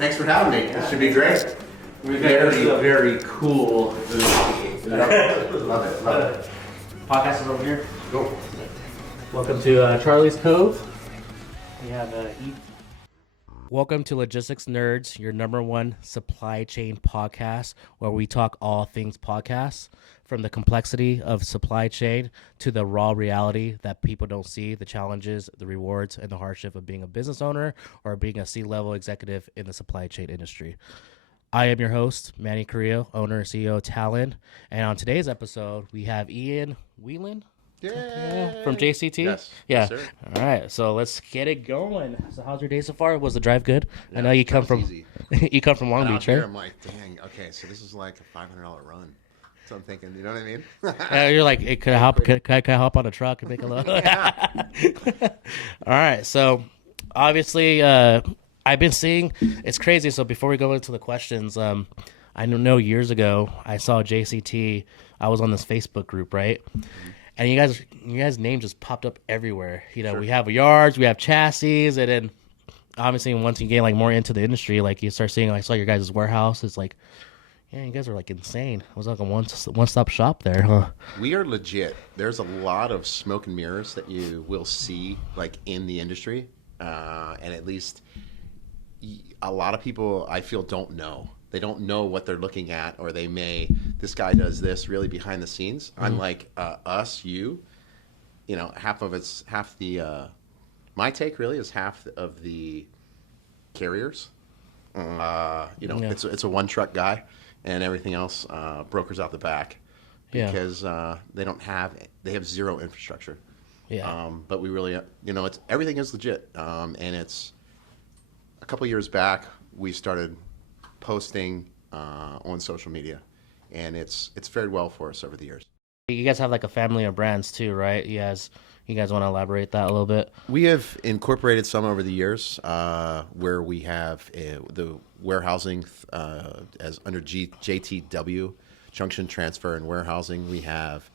Thanks for having me. This should be great. Very cool. Love it. Podcast is over here. Go. Welcome to Charlie's Cove. We have Ethan. Welcome to Logistics Nerds, your number one supply chain podcast, where we talk all things podcasts, from the complexity of supply chain to the raw reality that people don't see, the challenges, the rewards, and the hardship of being a business owner or being a C-level executive in the supply chain industry. I am your host, Manny Carrillo, owner and CEO of Talon. And on today's episode, we have Ian Weiland. Yeah, from JCT? Yes. Yeah. Yes, sir. All right. So let's get it going. So how's your day so far? Was the drive good? Yeah, I know you come from you come from Long Beach, right? I'm like, dang, okay, so this is like a $500 run. So I'm thinking, you know what I mean? You're like, hey, could I hop on a truck and make a load? All right. So obviously, I've been seeing, it's crazy. So before we go into the questions, I know years ago I saw JCT. I was on this Facebook group, right? And you guys' name just popped up everywhere. You know, sure. We have yards, we have chassis, and then obviously once you get like more into the industry, like you start seeing, I saw your guys' warehouse. It's like, yeah, you guys are like insane. It was like a one-stop shop there, huh? We are legit. There's a lot of smoke and mirrors that you will see like in the industry, and at least a lot of people I feel don't know. They don't know what they're looking at, or they may, this guy does this really behind the scenes. Mm-hmm. Unlike us, you know, half the, my take really is half of the carriers. You know, yeah. It's a one truck guy, and everything else brokers out the back because they have zero infrastructure. Yeah. But we really, you know, everything is legit. And it's a couple years back we started posting on social media, and it's fared well for us over the years. You guys have like a family of brands too, right? You guys want to elaborate that a little bit? We have incorporated some over the years, where we have the warehousing as under JTW, Junction Transfer and Warehousing. We have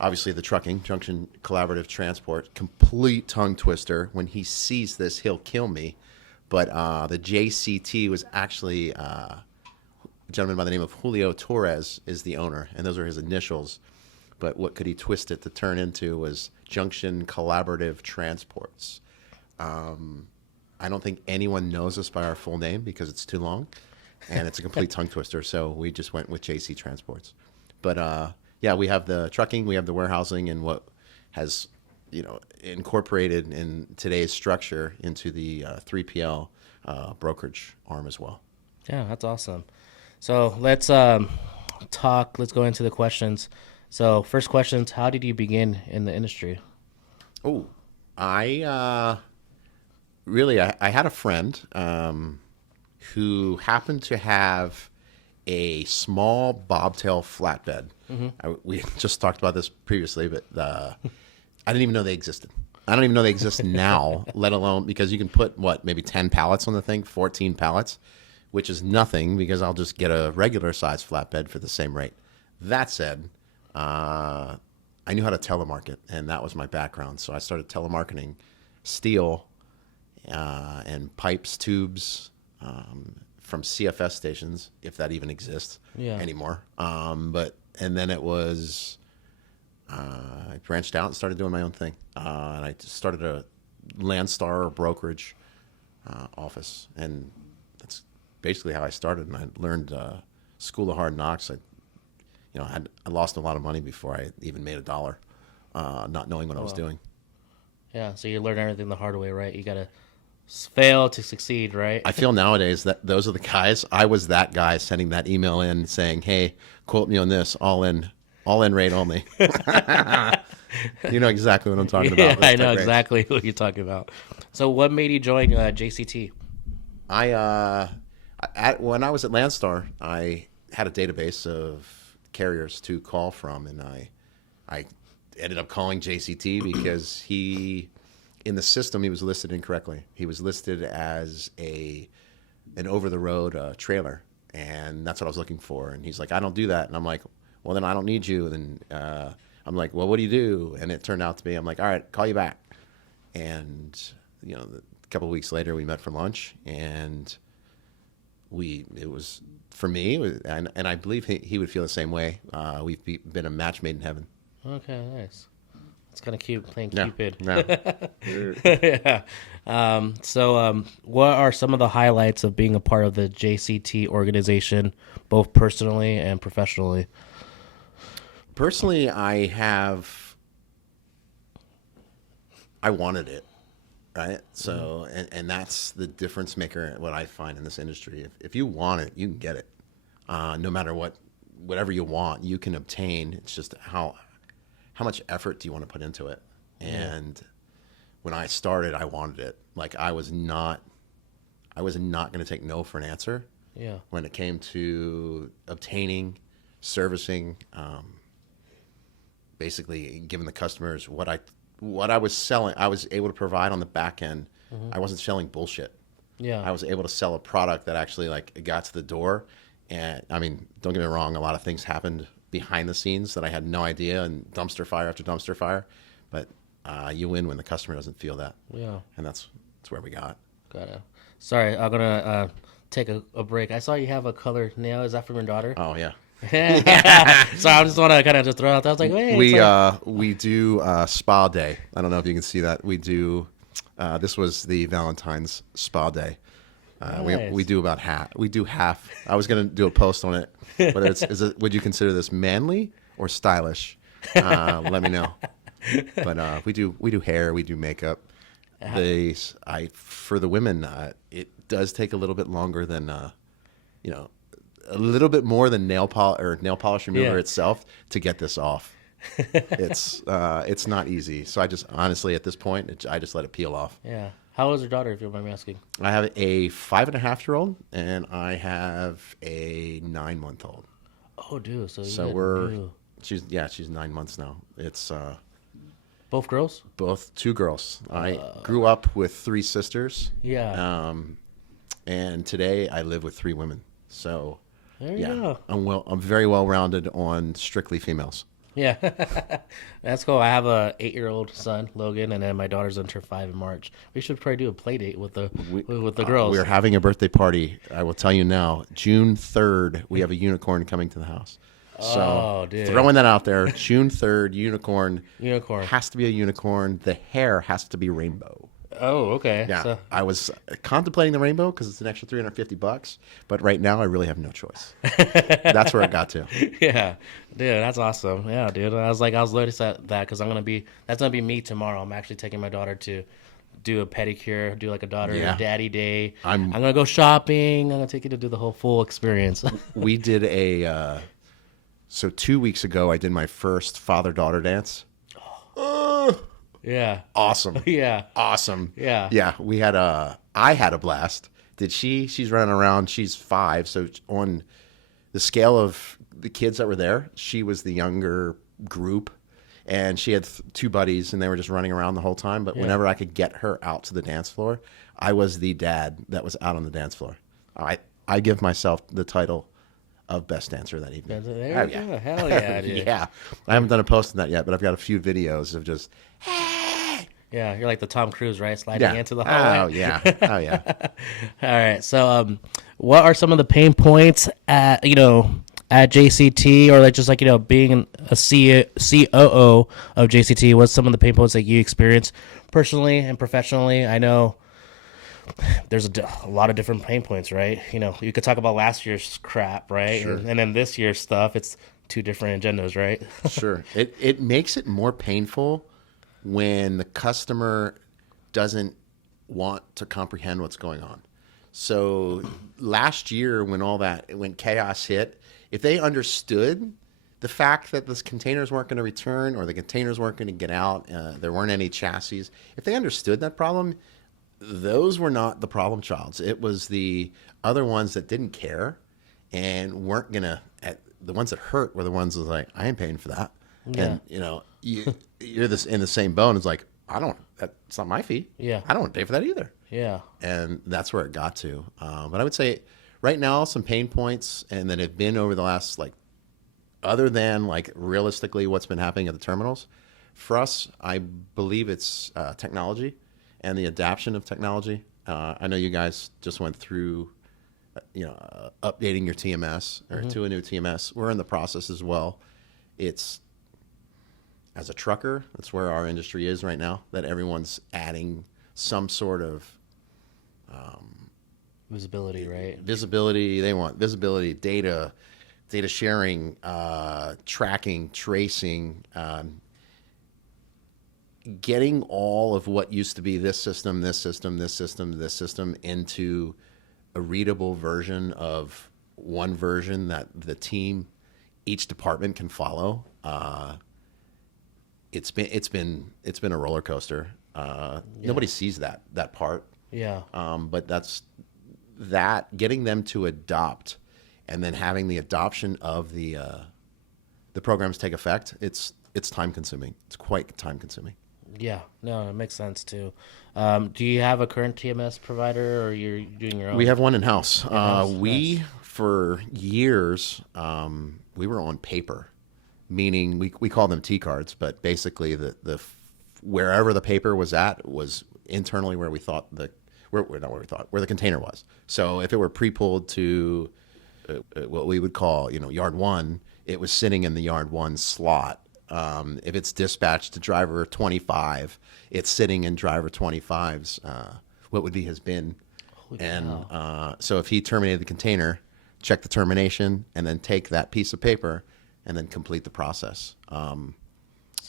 obviously the trucking, Junction Collaborative Transport, complete tongue twister. When he sees this, he'll kill me. But the JCT was actually a gentleman by the name of Julio Torres is the owner, and those are his initials. But what could he twist it to turn into was Junction Collaborative Transports. I don't think anyone knows us by our full name because it's too long, and it's a complete tongue twister. So we just went with JC Transports. But yeah, we have the trucking, we have the warehousing, and what has incorporated in today's structure into the 3PL brokerage arm as well. Yeah, that's awesome. So let's go into the questions. So first questions, how did you begin in the industry? Oh, I had a friend who happened to have a small bobtail flatbed. Mm-hmm. We just talked about this previously, but I didn't even know they existed. I don't even know they exist now, let alone because you can put, maybe 10 pallets on the thing, 14 pallets, which is nothing because I'll just get a regular size flatbed for the same rate. That said, I knew how to telemarket, and that was my background. So I started telemarketing steel and pipes, tubes from CFS stations, if that even exists anymore. And then it was... I branched out and started doing my own thing. And I started a Landstar brokerage office. And that's basically how I started. And I learned School of Hard Knocks. I lost a lot of money before I even made $1, not knowing what I was doing. Yeah, so you learn everything the hard way, right? You got to fail to succeed, right? I feel nowadays that those are the guys. I was that guy sending that email in saying, hey, quote me on this, all in rate only. You know exactly what I'm talking about. Yeah, I know exactly what you're talking about. So what made you join JCT? When I was at Landstar, I had a database of carriers to call from, and I ended up calling JCT because in the system, he was listed incorrectly. He was listed as an over-the-road trailer, and that's what I was looking for. And he's like, I don't do that. And I'm like, well, then I don't need you. And I'm like, well, what do you do? And it turned out to be, I'm like, all right, call you back. And, a couple of weeks later, we met for lunch, and it was for me, and I believe he would feel the same way. We've been a match made in heaven. Okay, nice. It's kind of cute playing No, Cupid. no. Yeah. What are some of the highlights of being a part of the JCT organization, both personally and professionally? Personally, I wanted it, right? So, and that's the difference maker. What I find in this industry, if you want it, you can get it. No matter whatever you want, you can obtain. It's just how much effort do you want to put into it? And when I started, I wanted it. Like I was not going to take no for an answer. Yeah. When it came to obtaining, servicing, basically giving the customers what I was selling, I was able to provide on the back end. I wasn't selling bullshit. Yeah. I was able to sell a product that actually like it got to the door. And I mean, don't get me wrong, a lot of things happened behind the scenes that I had no idea, and dumpster fire after dumpster fire. But you win when the customer doesn't feel that. Yeah. And that's where we got. Got it. Sorry, I'm gonna take a break. I saw you have a colored nail. Is that from your daughter? Oh yeah. So I just want to kind of just throw it out there. I was like, hey, we do spa day. I don't know if you can see that. We do. This was the Valentine's spa day. Nice. We do about half. We do half. I was gonna do a post on it. Whether would you consider this manly or stylish? Let me know. But we do hair. We do makeup. For the women, it does take a little bit longer than a little bit more than nail polish remover itself to get this off. It's not easy. So I just honestly at this point I just let it peel off. Yeah. How old is your daughter, if you don't mind me asking? I have a 5.5-year-old and I have a 9-month-old. Oh, dude. So she's 9 months now. It's both girls? both two girls. I grew up with 3 sisters. Yeah. And today I live with 3 women. So There you go. I'm very well rounded on strictly females. Yeah. That's cool. I have a 8-year-old son, Logan, and then my daughter's going to turn 5 in March. We should probably do a play date with the girls. We're having a birthday party. I will tell you now, June 3rd, we have a unicorn coming to the house. So dude. throwing that out there, June 3rd, unicorn. Unicorn. Has to be a unicorn. The hair has to be rainbow. Oh, okay. Yeah, So, I was contemplating the rainbow because it's an extra $350, but right now I really have no choice. That's where it got to. yeah. Dude, that's awesome. Yeah, dude. I was literally at that because that's going to be me tomorrow. I'm actually taking my daughter to do a pedicure, do like a daughter and daddy day. I'm going to go shopping. I'm going to take you to do the whole full experience. We did so 2 weeks ago, I did my first father-daughter dance. Yeah. Awesome. Yeah. Awesome. Yeah. Yeah. I had a blast. She's running around. She's 5. So on the scale of the kids that were there, she was the younger group and she had 2 buddies and they were just running around the whole time. But whenever I could get her out to the dance floor, I was the dad that was out on the dance floor. I give myself the title of best dancer that evening. There you go. Hell yeah, dude. Yeah. I haven't done a post on that yet, but I've got a few videos of just, Yeah, you're like the Tom Cruise, right? Sliding into the hallway. Oh, yeah. Oh, yeah. All right. So, what are some of the pain points at JCT or being a COO of JCT? What's some of the pain points that you experience personally and professionally? I know there's a lot of different pain points, right? You could talk about last year's crap, right? Sure. And then this year's stuff, it's 2 different agendas, right? Sure. It makes it more painful when the customer doesn't want to comprehend what's going on. So last year when chaos hit, if they understood the fact that the containers weren't going to return or the containers weren't going to get out, there weren't any chassis, if they understood that problem, those were not the problem childs. It was the other ones that didn't care and weren't going to, the ones that hurt were the ones that was like, I ain't paying for that. Yeah. And, you're this in the same boat. It's like, it's not my fee. Yeah. I don't want to pay for that either. Yeah. And that's where it got to. But I would say right now, some pain points and that have been over the last, other than realistically what's been happening at the terminals, for us, I believe it's technology and the adoption of technology. I know you guys just went through updating your TMS or to a new TMS. We're in the process as well. It's as a trucker, that's where our industry is right now. That everyone's adding some sort of Visibility, right? visibility. They want visibility, data sharing, tracking, tracing, getting all of what used to be this system, this system, this system, this system into a readable version of one version that the team, each department can follow. It's been a roller coaster. Nobody sees that part. Yeah. But that getting them to adopt, and then having the adoption of the programs take effect. It's time consuming. It's quite time consuming. Yeah. No, it makes sense too. Do you have a current TMS provider, or you're doing your own? We have one in house. Nice. For years, we were on paper, meaning we call them T cards, but basically the wherever the paper was at was internally where we thought where the container was. So if it were pre-pulled to what we would call, yard one, it was sitting in the yard one slot. If it's dispatched to driver 25, it's sitting in driver 25's, what would be his bin. So if he terminated the container, check the termination, and then take that piece of paper and then complete the process.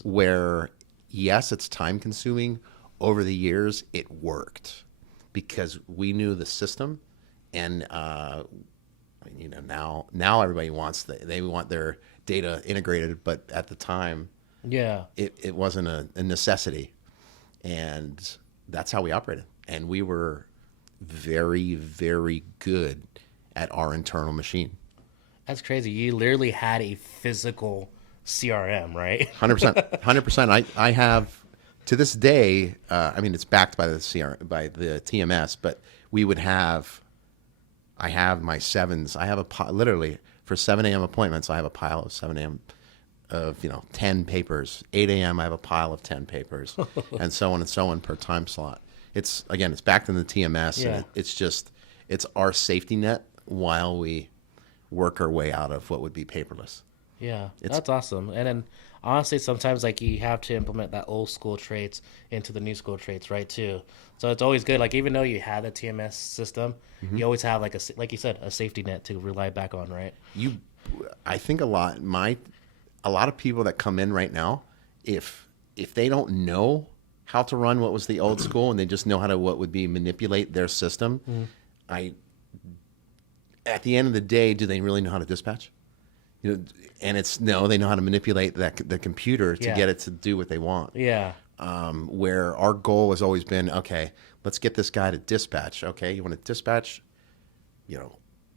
Where, yes, it's time consuming. Over the years, it worked because we knew the system, and now everybody they want their data integrated, but at the time, it wasn't a necessity, and that's how we operated. And we were very, very good at our internal machine. That's crazy. You literally had a physical CRM, right? 100%. I have, to this day. It's backed by the TMS, but I have my sevens. I have literally for 7 a.m. appointments. I have a pile of 7 a.m. of 10 papers. 8 a.m. I have a pile of 10 papers, and so on per time slot. It's backed in the TMS. Yeah. And it's our safety net while we work our way out of what would be paperless. Yeah, that's awesome. And then honestly, sometimes you have to implement that old school traits into the new school traits, right? Too. So it's always good. Even though you have the TMS system, you always have like you said, a safety net to rely back on, right? I think a lot of people that come in right now, if they don't know how to run what was the old school and they just know how to what would be manipulate their system, at the end of the day, do they really know how to dispatch? And they know how to manipulate the computer to get it to do what they want. Yeah. Where our goal has always been, okay, let's get this guy to dispatch. Okay, you want to dispatch?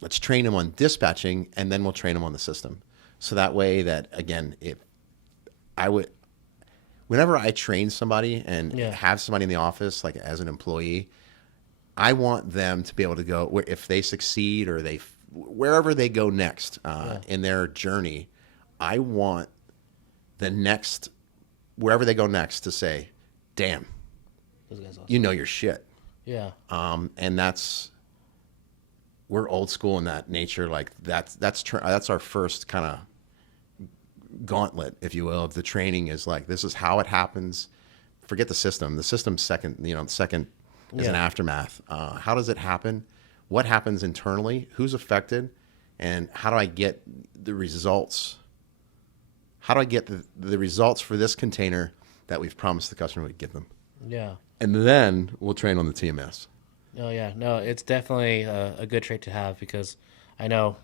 Let's train him on dispatching, and then we'll train him on the system. So that way, that again, whenever I train somebody and have somebody in the office, like as an employee, I want them to be able to go if they succeed or wherever they go next in their journey. I want wherever they go next to say, "Damn, Those guys awesome. you know your shit." Yeah. And we're old school in that nature. Like that's our first kind of gauntlet, if you will, of the training. Is like, this is how it happens. Forget the system. The system's second. Second is an aftermath. How does it happen? What happens internally? Who's affected? And how do I get the results? How do I get the results for this container that we've promised the customer we'd give them? Yeah. And then we'll train on the TMS. Oh yeah, no, it's definitely a good trait to have, because I know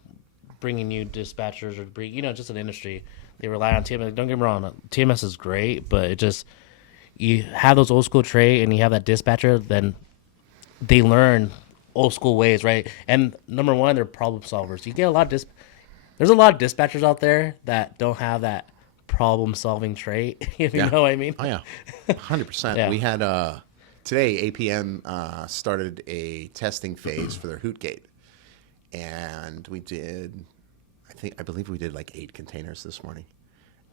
bringing new dispatchers or just an industry, they rely on TMS. Don't get me wrong, TMS is great, but it just, you have those old school trait and you have that dispatcher, then they learn old school ways, right? And number one, they're problem solvers. You get a lot of there's a lot of dispatchers out there that don't have that problem solving trait. You know what I mean? Oh yeah, 100%. Yeah. We had today APM started a testing phase for their hoot gate, and we did, I believe we did like 8 containers this morning.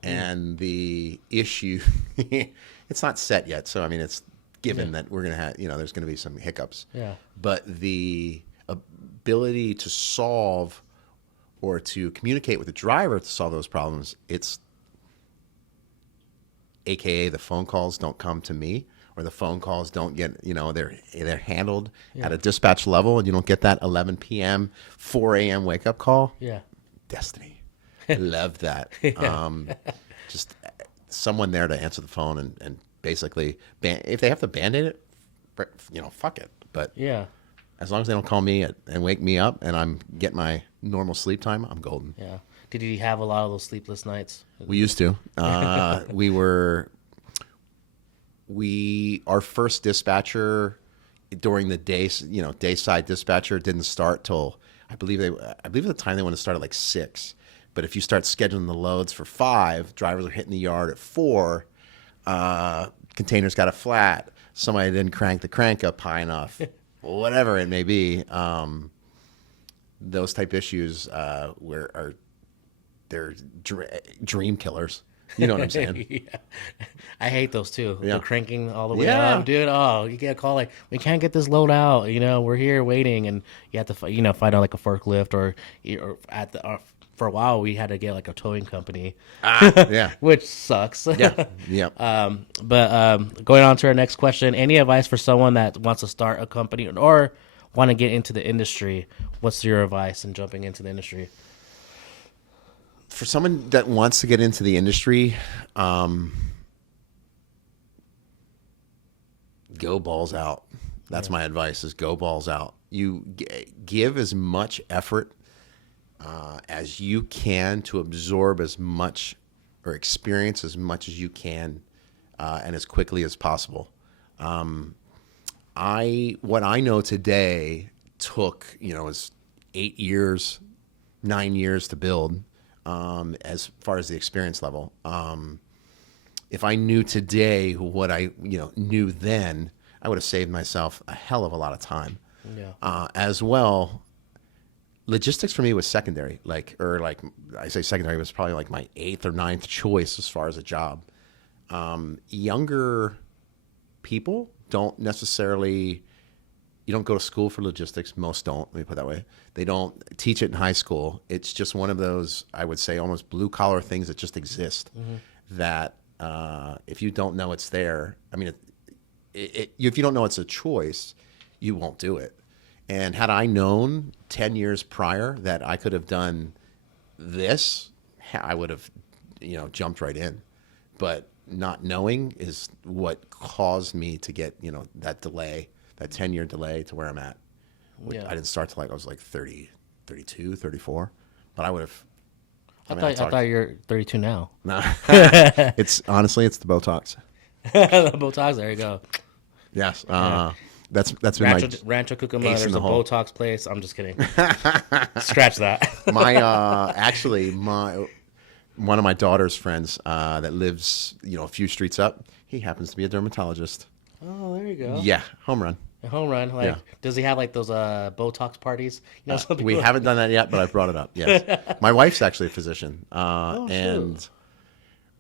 And the issue, it's not set yet, so it's given that we're gonna have, there's gonna be some hiccups. Yeah. But the ability to solve or to communicate with the driver to solve those problems, it's AKA the phone calls don't come to me, or the phone calls don't get, they're handled at a dispatch level, and you don't get that 11 p.m., 4 a.m. wake up call. Yeah. Destiny. Love that. Just someone there to answer the phone and basically, if they have to Band-Aid it, fuck it. But Yeah. as long as they don't call me and wake me up and I'm getting my normal sleep time, I'm golden. Yeah. Did you have a lot of those sleepless nights? We used to. Our first dispatcher during the day, dayside dispatcher didn't start till I believe at the time they want to start at like 6. But if you start scheduling the loads for 5, drivers are hitting the yard at 4. Containers got a flat. Somebody didn't crank the crank up high enough. Whatever it may be, those type issues they're dream killers. You know what I'm saying? Yeah. I hate those too. Yeah. The cranking all the way Yeah. up, dude. Oh, you get a call like, we can't get this load out. We're here waiting, and you have to, find out like a forklift or at the. For a while, we had to get like a towing company. Yeah. Which sucks. Yeah. Yeah. But going on to our next question, any advice for someone that wants to start a company or want to get into the industry? What's your advice in jumping into the industry? For someone that wants to get into the industry, go balls out. That's my advice, is go balls out. You give as much effort as you can to absorb as much or experience as much as you can and as quickly as possible. What I know today took, is 8 years, 9 years to build. As far as the experience level, if I knew today what I knew then, I would have saved myself a hell of a lot of time. Yeah. As well, logistics for me was secondary. I say secondary, was probably like my 8th or 9th choice as far as a job. Younger people don't necessarily. You don't go to school for logistics. Most don't. Let me put it that way. They don't teach it in high school. It's just one of those, I would say, almost blue-collar things that just exist. Mm-hmm. That if you don't know it's there, I mean, if you don't know it's a choice, you won't do it. And had I known 10 years prior that I could have done this, I would have, jumped right in. But not knowing is what caused me to get, that delay. That 10-year delay to where I'm at. Yeah. I didn't start till I was like 30, 32, 34. But I would have. I thought you're 32 now. No. It's honestly, it's the Botox. The Botox, there you go. Yes. That's been Rancho Cucamonga, ace there's in a the hole. Botox place. I'm just kidding. Scratch that. One of my daughter's friends that lives, a few streets up, he happens to be a dermatologist. Oh, there you go. Yeah, home run. A home run. Like, Yeah. Does he have like those Botox parties? We haven't done that yet, but I've brought it up. Yes, my wife's actually a physician, and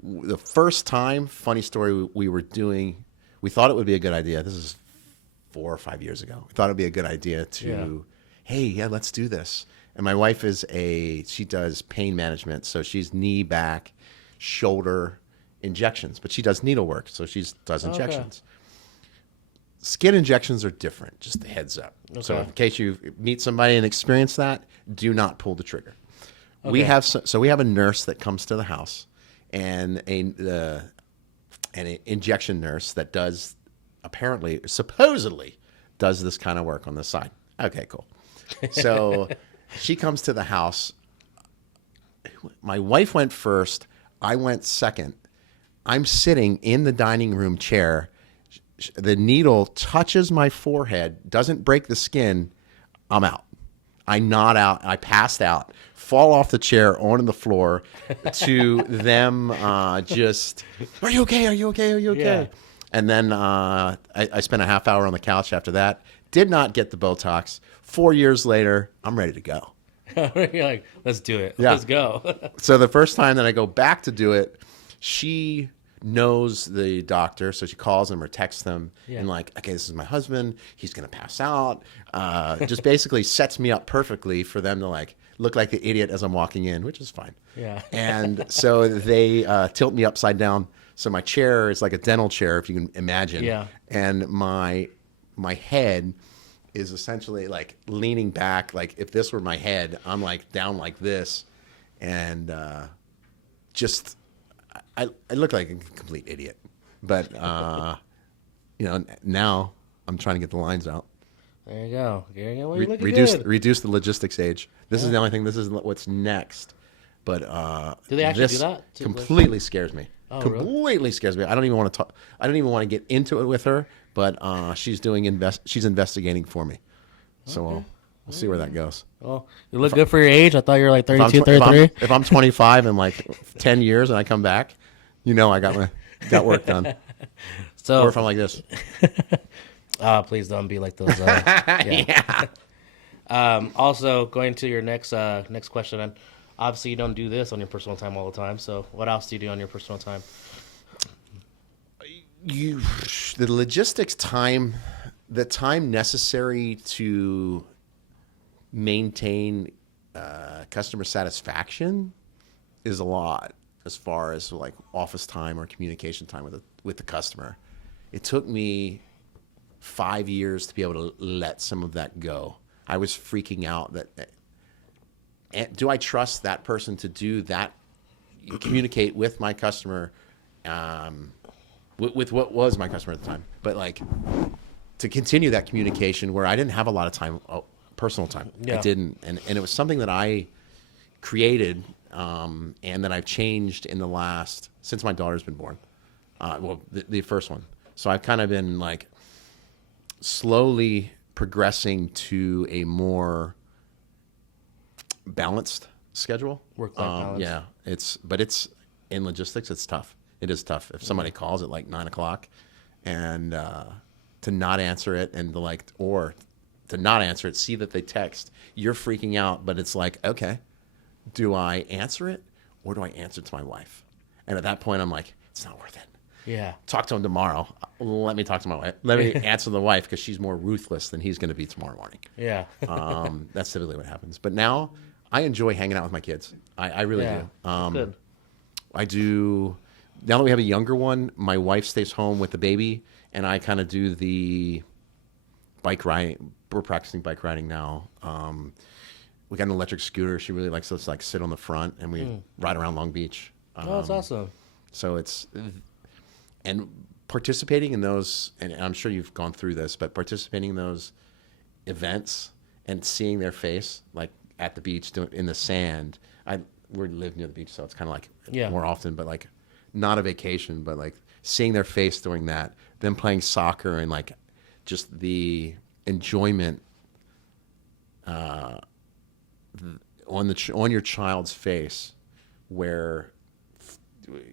the first time, funny story, we thought it would be a good idea. This is 4 or 5 years ago. We thought it'd be a good idea to, let's do this. And my wife she does pain management, so she's knee, back, shoulder injections, but she does needlework, so she does injections. Skin injections are different, just a heads up. Okay. So in case you meet somebody and experience that, do not pull the trigger. Okay. We have a nurse that comes to the house, and an injection nurse that supposedly does this kind of work on the side. Okay, cool. So she comes to the house. My wife went first. I went second. I'm sitting in the dining room chair. The needle touches my forehead, doesn't break the skin. I'm out. I nod out. I passed out, fall off the chair onto the floor to them just, are you okay? Are you okay? Are you okay? Yeah. And then I spent a half hour on the couch after that. Did not get the Botox. 4 years later, I'm ready to go. You're like, let's do it. Yeah. Let's go. So the first time that I go back to do it, she knows the doctor, so she calls him or texts them Yeah. and like, okay, this is my husband. He's gonna pass out. Just basically sets me up perfectly for them to like look like the idiot as I'm walking in, which is fine. Yeah. And so they tilt me upside down. So my chair is like a dental chair, if you can imagine. Yeah. And my head is essentially like leaning back. Like if this were my head, I'm like down like this, and just I look like a complete idiot. But now I'm trying to get the lines out. There you go. There you go. Well, you're looking Reduce good. reduce the logistics age. This is the only thing. This is what's next. But Do they actually this do that? completely scares me. Oh, Completely scares me. I don't even want to talk. I don't even want to get into it with her. But she's she's investigating for me. So we'll see where that goes. Well, you look good for your age. I thought you were like If I'm 32, tw- if I'm- 33. If I'm 25 in like 10 years and I come back, I got work done. So, Or if I'm like this. please don't be like those. Yeah. Also, going to your next question, and obviously you don't do this on your personal time all the time. So, what else do you do on your personal time? The logistics time, the time necessary to maintain customer satisfaction is a lot as far as like office time or communication time with the customer. It took me 5 years to be able to let some of that go. I was freaking out do I trust that person to do that, communicate with my customer, with what was my customer at the time, but like to continue that communication where I didn't have a lot of time, personal time. Yeah. I didn't, and it was something that I created, and that I've changed since my daughter's been born. The first one. So I've kind of been like slowly progressing to a more balanced schedule. Work-life balance. Yeah, it's in logistics. It's tough. It is tough if somebody calls at like 9:00 and to not answer it or to not answer it, see that they text, you're freaking out, but it's like, okay, do I answer it or do I answer it to my wife? And at that point, I'm like, it's not worth it. Yeah. Talk to him tomorrow. Let me talk to my wife. Let me answer the wife because she's more ruthless than he's going to be tomorrow morning. Yeah. That's typically what happens. But now I enjoy hanging out with my kids. I really do. Good. I do. Now that we have a younger one, my wife stays home with the baby, and I kind of do the bike riding. We're practicing bike riding now. We got an electric scooter. She really likes to like sit on the front, and we ride around Long Beach. Oh, that's awesome. So and participating in those, and I'm sure you've gone through this, but participating in those events and seeing their face, like at the beach, in the sand. We live near the beach, so it's kind of like more often, but like not a vacation, but like seeing their face during that, them playing soccer and like just the enjoyment on your child's face, where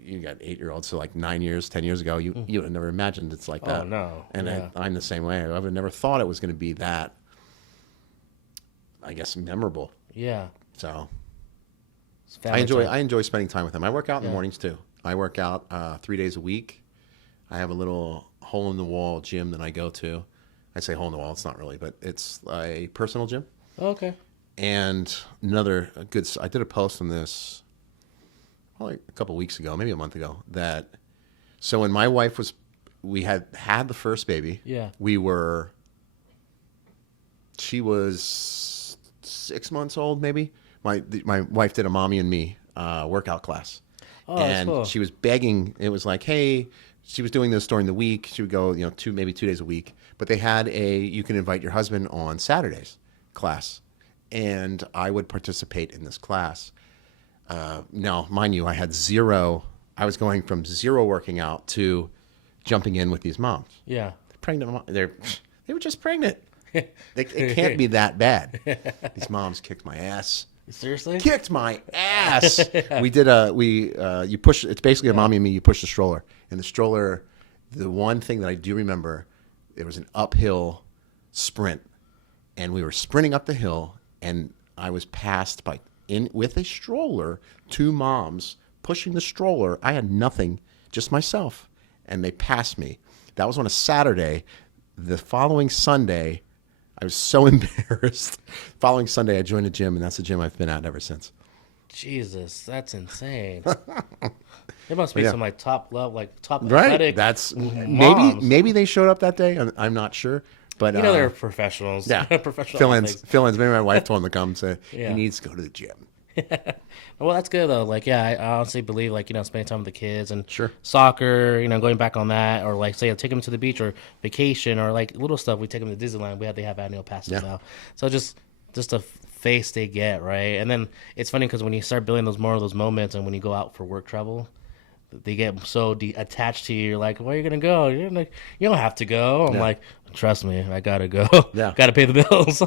you got 8-year-olds, so like 9 years, 10 years ago, you would have never imagined it's like that. Oh, no. And Yeah. I'm the same way. I would have never thought it was going to be that, I guess, memorable. Yeah. So It's I family time. enjoy spending time with them. I work out in the mornings too. I work out 3 days a week. I have a little hole in the wall gym that I go to. I say hole in the wall. It's not really, but it's a personal gym. Oh, okay. And I did a post on this probably a couple weeks ago, maybe a month ago, so when my wife we had the first baby. Yeah. She was 6 months old, maybe. My wife did a mommy and me workout class. Oh, that's and cool. she was begging. It was like, hey, she was doing this during the week. She would go, maybe 2 days a week. But they had you can invite your husband on Saturdays class. And I would participate in this class. Now, mind you, I was going from zero working out to jumping in with these moms. Yeah. Pregnant, they were just pregnant. It can't be that bad. These moms kicked my ass. Seriously? Kicked my ass. You push. It's basically a mommy and me. You push the stroller, and the stroller. The one thing that I do remember, there was an uphill sprint, and we were sprinting up the hill, and I was passed with a stroller, 2 moms pushing the stroller. I had nothing just myself, and they passed me. That was on a Saturday. The following Sunday, I was so embarrassed. Following Sunday, I joined a gym, and that's the gym I've been at ever since. Jesus, that's insane. There must be Yeah. some like top level, like top Right. athletic That's moms. maybe they showed up that day. I'm not sure, but You know they're professionals. yeah, Professional fill-ins. athletes. Fill-ins. Maybe my wife told him to come. Say Yeah. he needs to go to the gym. Well, that's good though. Like, yeah, I honestly believe like spending time with the kids and Sure. soccer. Going back on that, or like say take them to the beach or vacation or like little stuff. We take them to Disneyland. They have annual passes Yeah. now. So just a face they get, right? And then it's funny because when you start building more of those moments, and when you go out for work travel, they get so attached to you. You're like, where are you gonna go? You're like, you don't have to go. I'm Yeah. like, trust me, I gotta go. Yeah. Gotta pay the bills.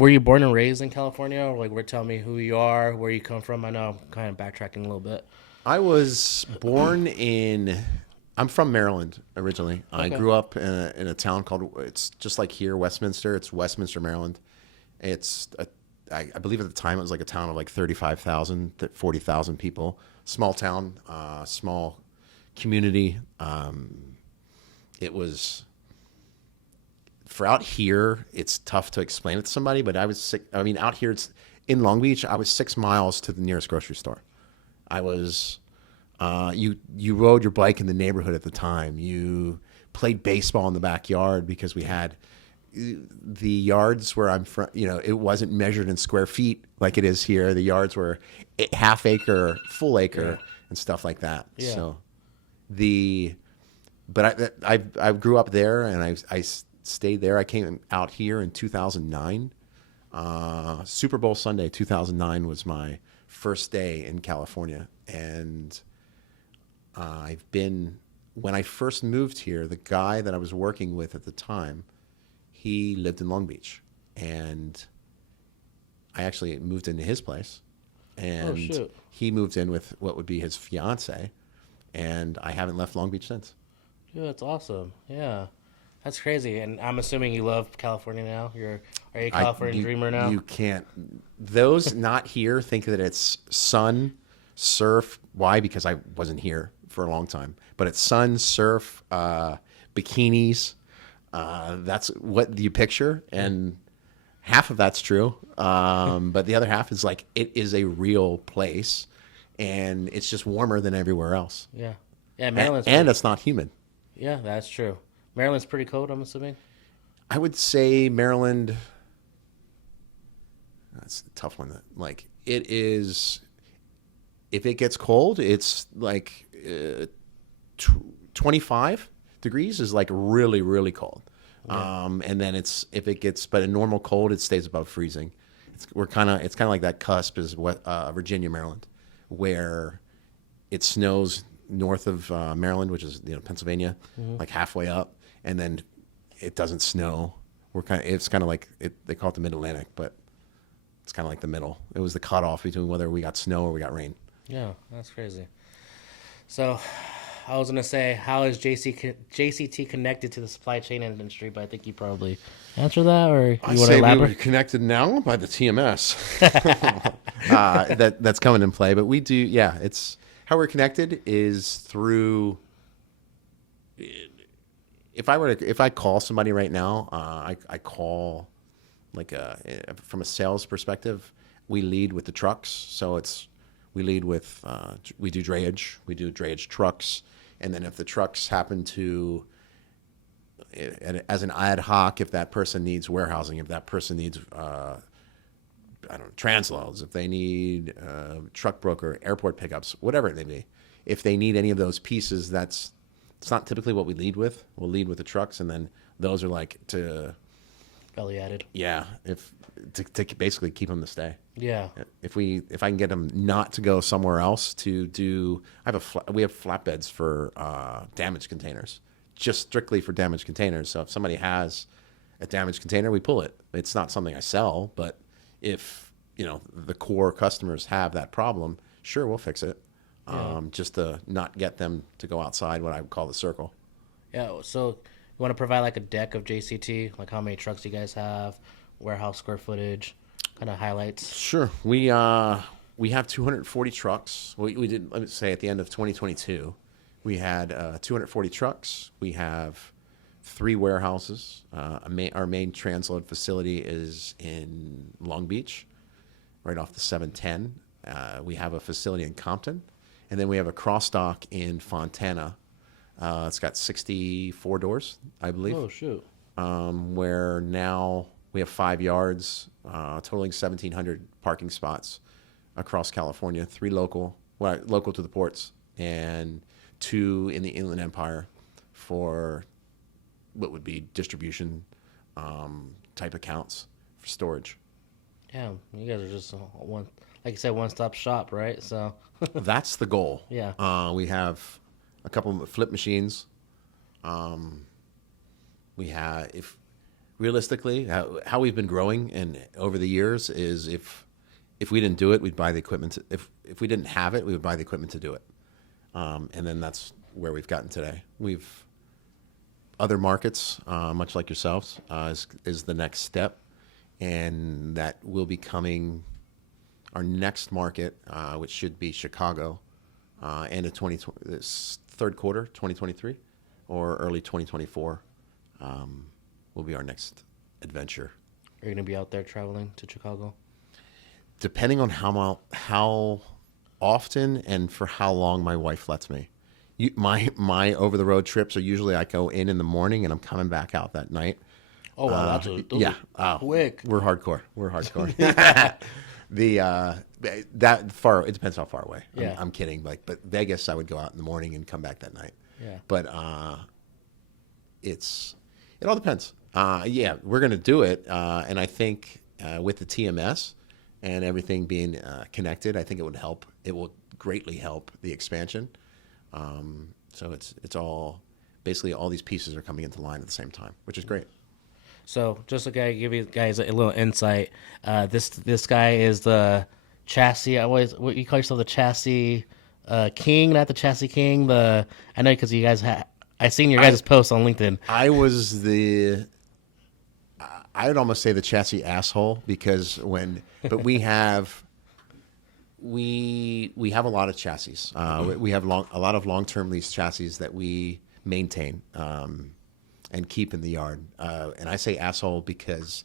Were you born and raised in California, or like, tell me who you are, where you come from? I know I'm kind of backtracking a little bit. I was born I'm from Maryland originally. I Okay. grew up in a town called, it's just like here, Westminster. It's Westminster, Maryland. I believe at the time it was like a town of like 35,000, 40,000 people. Small town, small community. It was, for out here, it's tough to explain it to somebody, but out here, it's in Long Beach, I was 6 miles to the nearest grocery store. I was, you rode your bike in the neighborhood at the time. You played baseball in the backyard because we had the yards where I'm from. It wasn't measured in square feet like it is here. The yards were half acre, full acre, and stuff like that. Yeah. So but I grew up there, and I stayed there. I came out here in 2009. Super Bowl Sunday 2009 was my first day in California, and when I first moved here, the guy that I was working with at the time, he lived in Long Beach, and I actually moved into his place, and shoot. he moved in with what would be his fiance, and I haven't left Long Beach since. Yeah, that's awesome. Yeah, that's crazy. And I'm assuming you love California now. Are you a California dreamer now? You can't. Those not here think that it's sun, surf. Why? Because I wasn't here for a long time. But it's sun, surf, bikinis. That's what you picture, and half of that's true. But the other half is like it is a real place, and it's just warmer than everywhere else. Yeah, yeah. Maryland's And it's not humid. yeah, that's true. Maryland's pretty cold, I'm assuming. I would say Maryland. That's a tough one. Like it is. If it gets cold, it's like 25 degrees is like really, really cold. Yeah. And then but a normal cold, it stays above freezing. It's kind of like that cusp is Virginia, Maryland, where it snows north of Maryland, which is Pennsylvania, like halfway up, and then it doesn't snow. It's kind of like they call it the Mid-Atlantic, but it's kind of like the middle. It was the cutoff between whether we got snow or we got rain. Yeah, that's crazy. So, I was gonna say, how is JCT connected to the supply chain industry? But I think you probably answer that, or you I want to say we were elaborate? connected now by the TMS that's coming in play. But we do, yeah. It's how we're connected is through. If I call somebody right now, I call from a sales perspective, we lead with the trucks. So we lead with we do drayage trucks, and then if the trucks happen to as an ad hoc, if that person needs warehousing, if that person needs transloads, if they need truck broker, airport pickups, whatever it may be, if they need any of those pieces, it's not typically what we lead with. We'll lead with the trucks, and then those are like to Value added. yeah, to basically keep them to stay. Yeah. If I can get them not to go somewhere else to do, we have flatbeds for damaged containers, just strictly for damaged containers. So if somebody has a damaged container, we pull it. It's not something I sell, but if the core customers have that problem, sure, we'll fix it. Just to not get them to go outside what I would call the circle. Yeah. So you want to provide like a deck of JCT, like how many trucks you guys have, warehouse square footage, kind of highlights. Sure. we have 240 trucks. We did, let me say, at the end of 2022, we had 240 trucks. We have 3 warehouses. Our main transload facility is in Long Beach, right off the 710. We have a facility in Compton, and then we have a cross dock in Fontana. It's got 64 doors, I believe. Oh, shoot. Where now we have 5 yards, totaling 1,700 parking spots across California. 3 local to the ports, and 2 in the Inland Empire for what would be distribution type accounts for storage. Damn, you guys are just one, like you said, one-stop shop, right? So That's the goal. Yeah. We have a couple of flip machines. We have, if realistically, how we've been growing and over the years is if we didn't do it, we'd buy the equipment. If we didn't have it, we would buy the equipment to do it. And then that's where we've gotten today. Other markets, much like yourselves, is the next step, and that will be coming. Our next market, which should be Chicago, end of 2020, third quarter 2023, or early 2024, will be our next adventure. Are you going to be out there traveling to Chicago? Depending on how often and for how long my wife lets me. My over the road trips are usually I go in the morning and I'm coming back out that night. Oh, wow, those are quick. We're hardcore. That far, it depends how far away. Yeah. I'm kidding, but Vegas I would go out in the morning and come back that night. Yeah. But it all depends. Yeah, we're gonna do it, and I think with the TMS and everything being connected, I think it would help. It will greatly help the expansion. So it's all basically all these pieces are coming into line at the same time, which is great. So just to give you guys a little insight, this guy is the chassis. What you call yourself, the chassis king, not the chassis king. I know because you guys I seen your guys' posts on LinkedIn. I was I would almost say the chassis asshole because but we have a lot of chassis. We have a lot of long-term lease chassis that we maintain and keep in the yard. And I say asshole because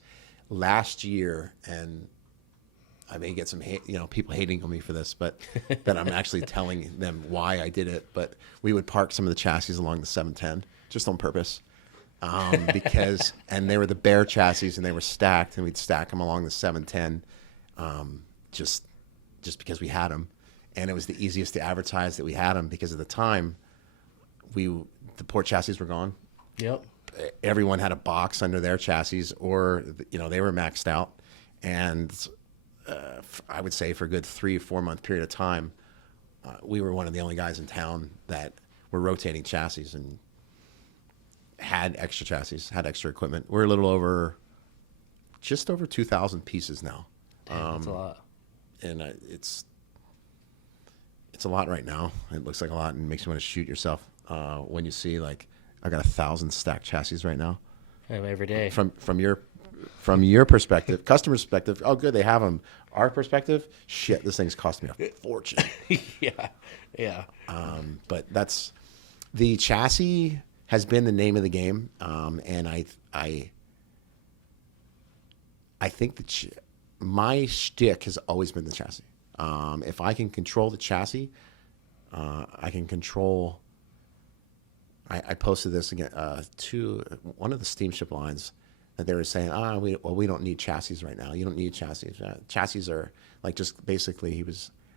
last year, and I may get some people hating on me for this, but that I'm actually telling them why I did it. But we would park some of the chassis along the 710 just on purpose. And they were the bare chassis and they were stacked, and we'd stack them along the 710 just because we had them. And it was the easiest to advertise that we had them because at the time, the port chassis were gone. Yep. Everyone had a box under their chassis, or they were maxed out. And I would say for a good 3 or 4 month period of time, we were one of the only guys in town that were rotating chassis and had extra chassis, had extra equipment. We're a little over, just over 2,000 pieces now. Damn, that's a lot. And it's a lot right now. It looks like a lot and makes you want to shoot yourself when you see I got 1,000 stacked chassis right now. Every day. From your perspective, customer perspective, oh good, they have them. Our perspective, shit, this thing's cost me a fortune. Yeah. But that's the chassis has been the name of the game, and I think my shtick has always been the chassis. If I can control the chassis, I can control. I posted this again to one of the steamship lines that they were saying, we don't need chassis right now. You don't need chassis. Chassis are just basically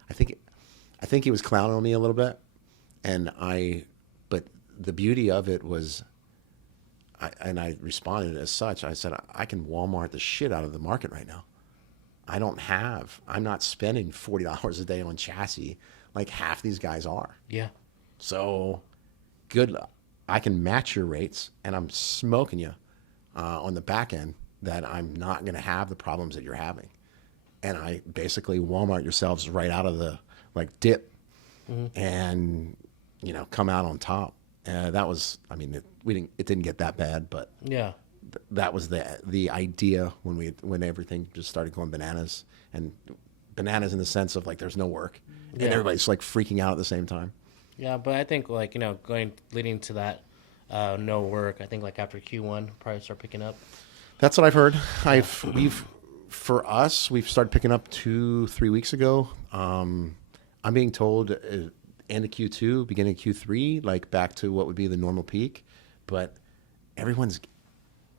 I think he was clowning on me a little bit, but the beauty of it was, I responded as such. I said, I can Walmart the shit out of the market right now. I'm not spending $40 a day on chassis like half these guys are. Yeah. So good luck. I can match your rates, and I'm smoking you on the back end that I'm not going to have the problems that you're having. And I basically Walmart yourselves right out of the dip, and come out on top. That was, it didn't get that bad, but yeah, that was the idea when everything just started going bananas, and bananas in the sense of like there's no work and Yeah. everybody's like freaking out at the same time. Yeah, but I think like leading to that no work. I think like after Q1 probably start picking up. That's what I've heard. For us, we've started picking up 2-3 weeks ago. I'm being told end of Q2, beginning of Q3, like back to what would be the normal peak, but everyone's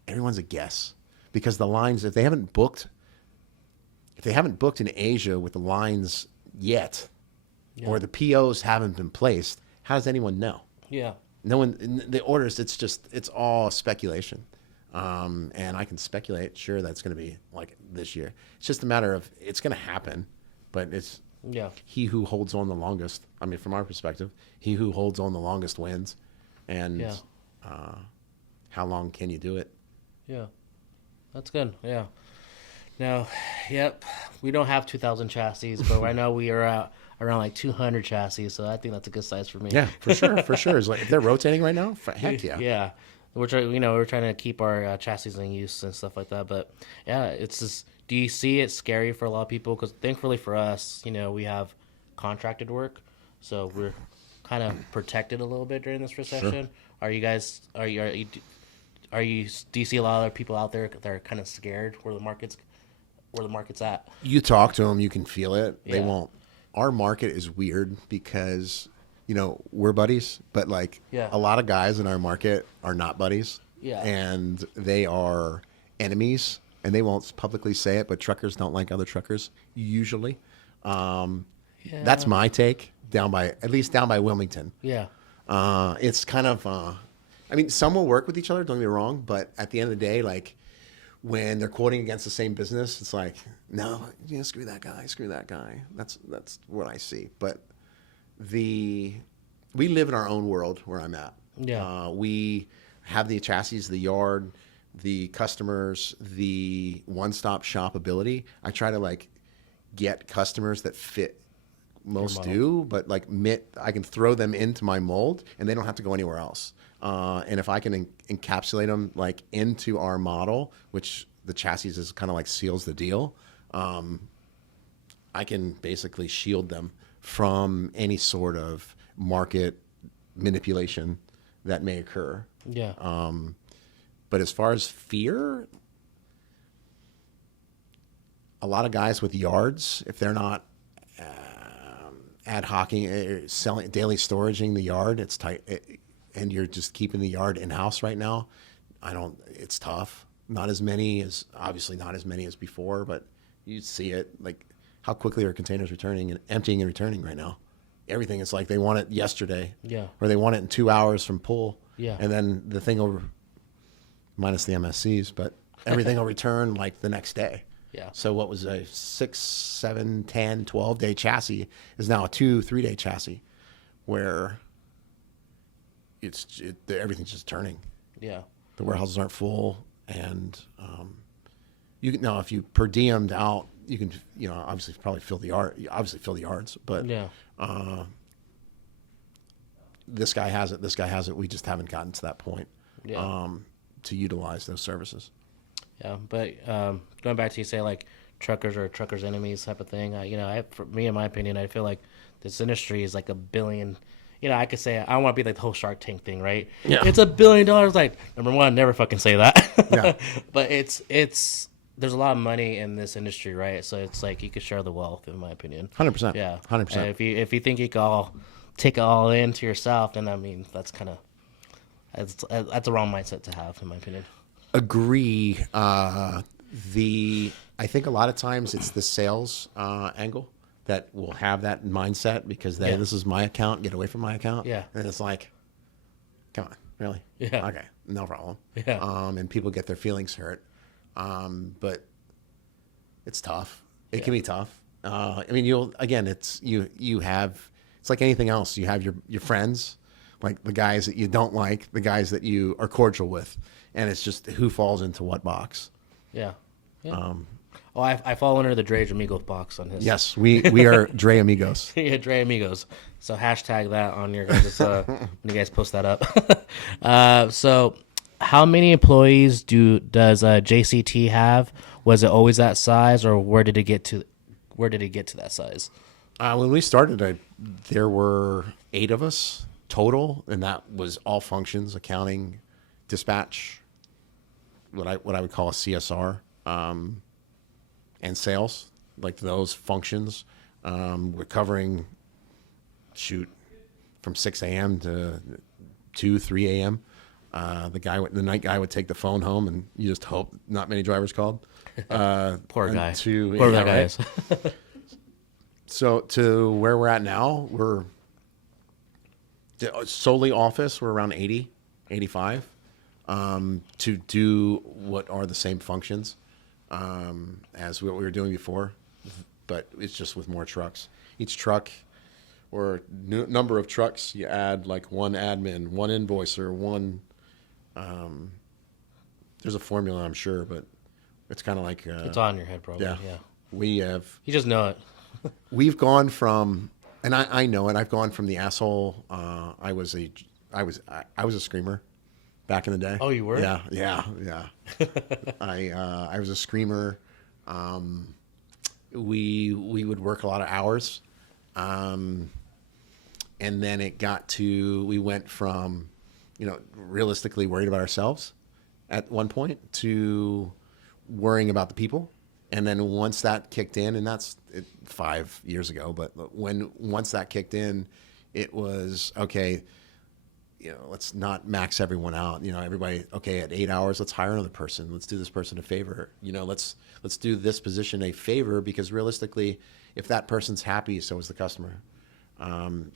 a guess because the lines, if they haven't booked in Asia with the lines yet, or the POs haven't been placed, how does anyone know? Yeah. No one, the orders, it's all speculation. And I can speculate, sure, that's going to be like this year. It's just a matter of, it's going to happen, but it's he who holds on the longest. I mean, from our perspective, he who holds on the longest wins. And how long can you do it? Yeah. That's good. Yeah. Now, yep, we don't have 2,000 chassis, but I know we are at around like 200 chassis, so I think that's a good size for me. Yeah, for sure. It's like if they're rotating right now, heck yeah. Yeah. We're trying to keep our chassis in use and stuff like that, but yeah, it's just. Do you see it scary for a lot of people? Because thankfully for us, we have contracted work, so we're kind of protected a little bit during this recession. Sure. Are you guys? Do you see a lot of people out there that are kind of scared where the market's at? You talk to them, you can feel it. They won't. Our market is weird because we're buddies, but like a lot of guys in our market are not buddies. Yeah. And they are enemies, and they won't publicly say it, but truckers don't like other truckers usually. That's my take down by Wilmington. Yeah. It's kind of, I mean, some will work with each other, don't get me wrong, but at the end of the day, like when they're quoting against the same business, it's like, no, screw that guy. That's what I see. But we live in our own world where I'm at. Yeah. We have the chassis, the yard, the customers, the one-stop shop ability. I try to like get customers that fit most do, but like I can throw them into my mold and they don't have to go anywhere else. And if I can encapsulate them like into our model, which the chassis is kind of like seals the deal, I can basically shield them from any sort of market manipulation that may occur. Yeah. But as far as fear, a lot of guys with yards, if they're not ad hocing, selling, daily storaging the yard, it's tight, and you're just keeping the yard in house right now. It's tough. Obviously not as many as before, but you see it like how quickly are containers returning and emptying and returning right now. Everything is like they want it yesterday, or they want it in 2 hours from pull, and then the thing will, minus the MSCs, but everything will return like the next day. Yeah. So what was a 6, 7, 10, 12-day chassis is now a 2-3 day chassis, where everything's just turning. Yeah. The warehouses aren't full, and if you per diem'd out, you can obviously probably fill the yards, but this guy has it. We just haven't gotten to that point to utilize those services. Yeah, but going back to you say like truckers or truckers' enemies type of thing. For me, in my opinion, I feel like this industry is like $1 billion. I could say I don't want to be like the whole Shark Tank thing, right? Yeah. It's $1 billion. Like, number one, never fucking say that. Yeah. But it's there's a lot of money in this industry, right? So it's like you could share the wealth, in my opinion. 100%. Yeah, 100%. If you think you can all take it all in to yourself, then I mean that's a wrong mindset to have, in my opinion. Agree. I think a lot of times it's the sales angle that will have that mindset because this is my account, get away from my account. Yeah. And it's like, come on, really? Yeah. Okay, no problem. Yeah. And people get their feelings hurt. But it's tough. It can be tough. I mean, it's like anything else. You have your friends, like the guys that you don't like, the guys that you are cordial with, and it's just who falls into what box. Yeah. I fall under the Dre Amigos box on his. Yes, we are Dre Amigos. Yeah, Dre Amigos. So hashtag that on your guys' when you guys post that up. So how many employees does JCT have? Was it always that size, or where did it get to? where did it get to that size? When we started, there were 8 of us total, and that was all functions: accounting, dispatch, what I would call a CSR, and sales, like those functions. We're covering from 6 a.m. to 2, 3 a.m. The night guy would take the phone home, and you just hope not many drivers called. Poor guy. Poor that guy right? is. So to where we're at now, we're solely office. We're around 80, 85, to do what are the same functions as what we were doing before, but it's just with more trucks. Each truck or number of trucks, you add like one admin, one invoicer, one. There's a formula, I'm sure, but it's kind of like It's on your head, probably. Yeah. We have. You just know it. We've gone from, and I know it. I've gone from the asshole. I was a screamer back in the day. Oh, you were? Yeah. I was a screamer. We would work a lot of hours, and then we went from, realistically worried about ourselves at one point to worrying about the people. And then once that kicked in, and that's 5 years ago, but once that kicked in, it was okay. Let's not max everyone out. Everybody, okay, at 8 hours, let's hire another person. Let's do this person a favor. Let's do this position a favor, because realistically, if that person's happy, so is the customer. And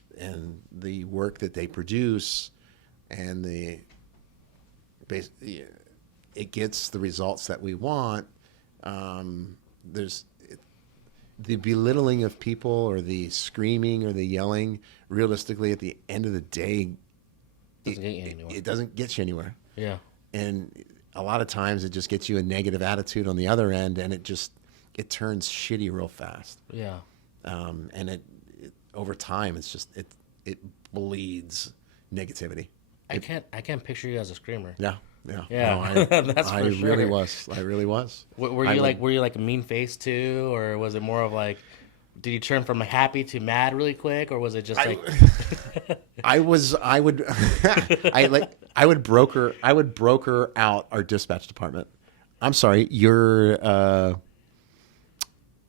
the work that they produce, and it gets the results that we want. There's the belittling of people, or the screaming, or the yelling. Realistically, at the end of the day, it doesn't get you anywhere. Yeah. And a lot of times it just gets you a negative attitude on the other end, and it turns shitty real fast. Yeah. And it over time, it bleeds negativity. I can't picture you as a screamer. Yeah. Yeah. No, That's for I sure. really was. I really was. Were you like a mean face too, or was it more of like, did you turn from happy to mad really quick, or was it just like? I would broker out our dispatch department. I'm sorry, your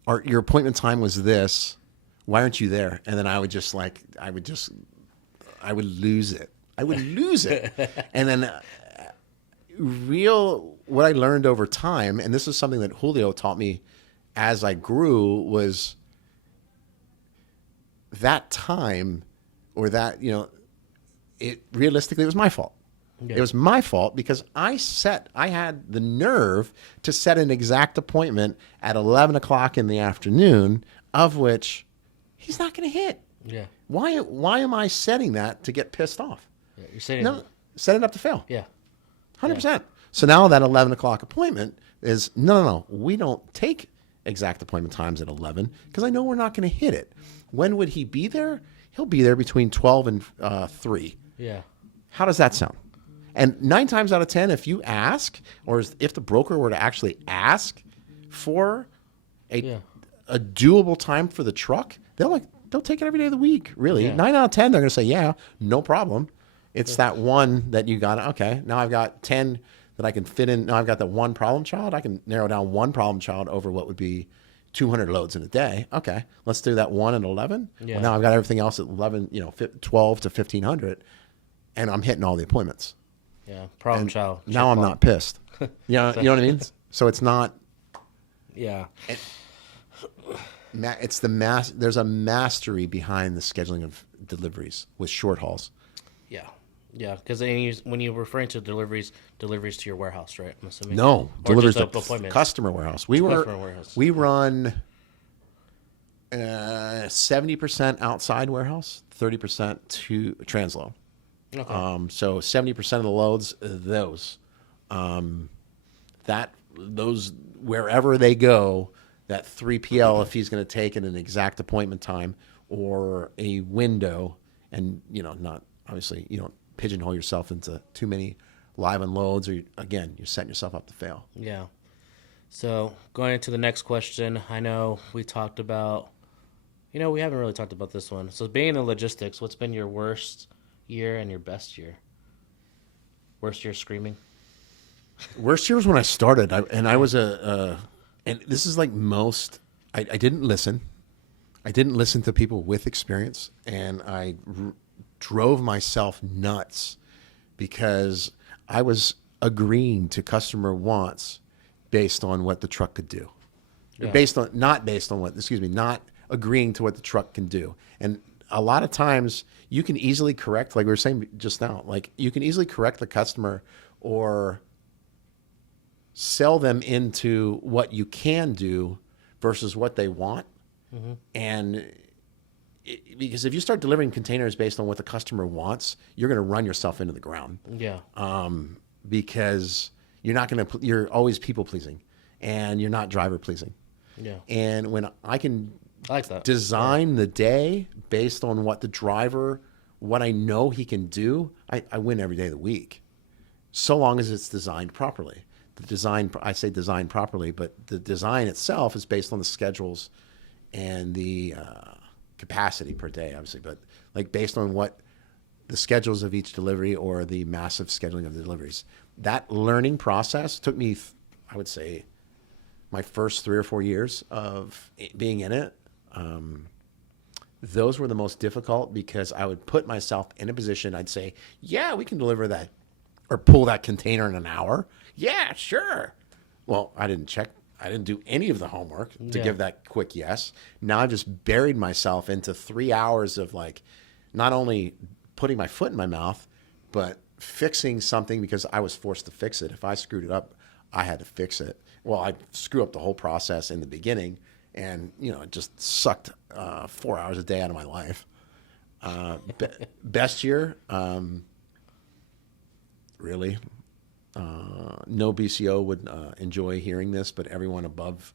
appointment time was this. Why aren't you there? And then I would lose it. And then what I learned over time, and this is something that Julio taught me as I grew, was that time, or that, it realistically was my fault. Yeah. It was my fault because I had the nerve to set an exact appointment at 11 o'clock in the afternoon, of which he's not going to hit. Yeah. Why am I setting that to get pissed off? Yeah, you're setting set it up to fail. Yeah. 100%. Yeah. So now that 11 o'clock appointment is, no. We don't take exact appointment times at 11, because I know we're not going to hit it. When would he be there? He'll be there between 12 and 3. Yeah. How does that sound? And 9 times out of 10, if you ask, or if the broker were to actually ask for a doable time for the truck, they'll take it every day of the week, really. Yeah. 9 out of 10, they're going to say, yeah, no problem. It's that one that you got, okay, now I've got 10 that I can fit in. Now I've got the one problem child. I can narrow down one problem child over what would be 200 loads in a day. Okay, let's do that 1 and 11. Yeah. Well, now I've got everything else at 11, 12 to 1,500, and I'm hitting all the appointments. Yeah, problem child. Now I'm not pissed. You know what I mean? So it's not. Yeah. It's the There's a mastery behind the scheduling of deliveries with short hauls. Yeah. Yeah, because when you're referring to deliveries to your warehouse, right? I'm assuming. No, deliveries to appointments. Customer warehouse. We run 70% outside warehouse, 30% to transload. Okay. So 70% of the loads, those wherever they go, that 3PL, if he's going to take in an exact appointment time or a window, and not obviously you don't pigeonhole yourself into too many live unloads, or you're setting yourself up to fail. Yeah. So going into the next question, I know we talked about, we haven't really talked about this one. So being in logistics, what's been your worst year and your best year? Worst year screaming? Worst year was when I started, I was and this is like most. I didn't listen. I didn't listen to people with experience, and drove myself nuts because I was agreeing to customer wants based on what the truck could do, Yeah. not agreeing to what the truck can do. And a lot of times you can easily correct, like we were saying just now, like you can easily correct the customer or sell them into what you can do versus what they want. And because if you start delivering containers based on what the customer wants, you're going to run yourself into the ground. Yeah. Because you're always people pleasing, and you're not driver pleasing. Yeah. And when I can I like that. design the day based on what I know he can do, I win every day of the week, so long as it's designed properly. I say designed properly, but the design itself is based on the schedules and the capacity per day, obviously, but like based on what the schedules of each delivery or the massive scheduling of the deliveries. That learning process took me, I would say, my first 3 or 4 years of being in it. Those were the most difficult because I would put myself in a position, I'd say, yeah, we can deliver that or pull that container in an hour. Yeah, sure. Well, I didn't do any of the homework to give that quick yes. Now I've just buried myself into 3 hours of like, not only putting my foot in my mouth, but fixing something because I was forced to fix it. If I screwed it up, I had to fix it. Well, I screw up the whole process in the beginning, and it just sucked 4 hours a day out of my life. Best year, really. No BCO would enjoy hearing this, but everyone above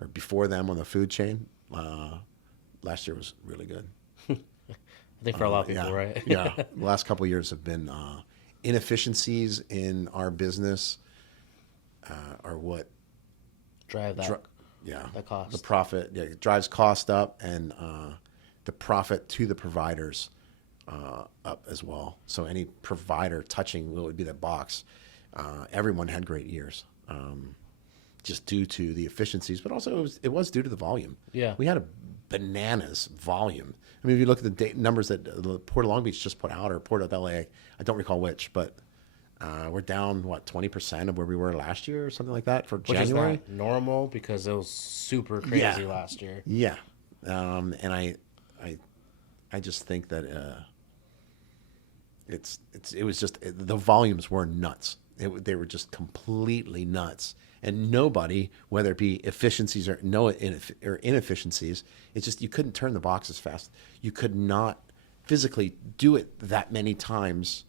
or before them on the food chain, last year was really good. I think for a lot of people, right? Yeah. The last couple of years have been inefficiencies in our business are what Drive that. That cost. the profit. Yeah, it drives cost up, and the profit to the providers up as well. So any provider touching what would be that box, everyone had great years, just due to the efficiencies, but also it was due to the volume. Yeah. We had a bananas volume. I mean, if you look at the numbers that the Port of Long Beach just put out, or Port of LA, I don't recall which, but we're down 20% of where we were last year or something like that for Which January. is not normal because it was super crazy last year. Yeah, and I just think that it was just the volumes were nuts. They were just completely nuts, and nobody, whether it be efficiencies or inefficiencies, it's just you couldn't turn the boxes fast. You could not physically do it that many times,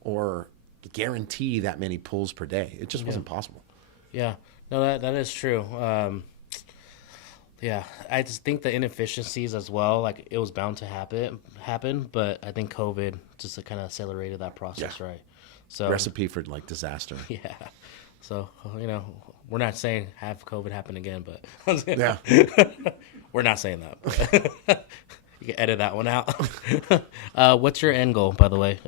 or guarantee that many pulls per day. It just wasn't possible. Yeah, no, that is true. Yeah, I just think the inefficiencies as well, like it was bound to happen, but I think COVID just kind of accelerated that process, right? So Recipe for like disaster. yeah. So we're not saying have COVID happen again, but Yeah. we're not saying that. You can edit that one out. What's your end goal, by the way?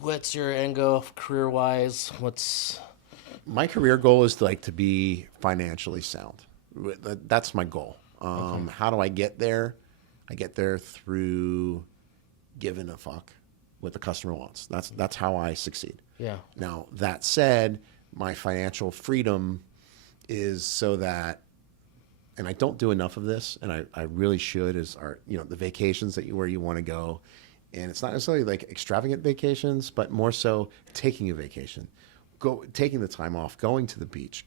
What's your end goal career wise? My career goal is to be financially sound. That's my goal. How do I get there? I get there through giving a fuck what the customer wants. That's how I succeed. Yeah. Now, that said, my financial freedom is so that, and I don't do enough of this, and I really should, the vacations where you want to go. And it's not necessarily like extravagant vacations, but more so taking a vacation, taking the time off, going to the beach,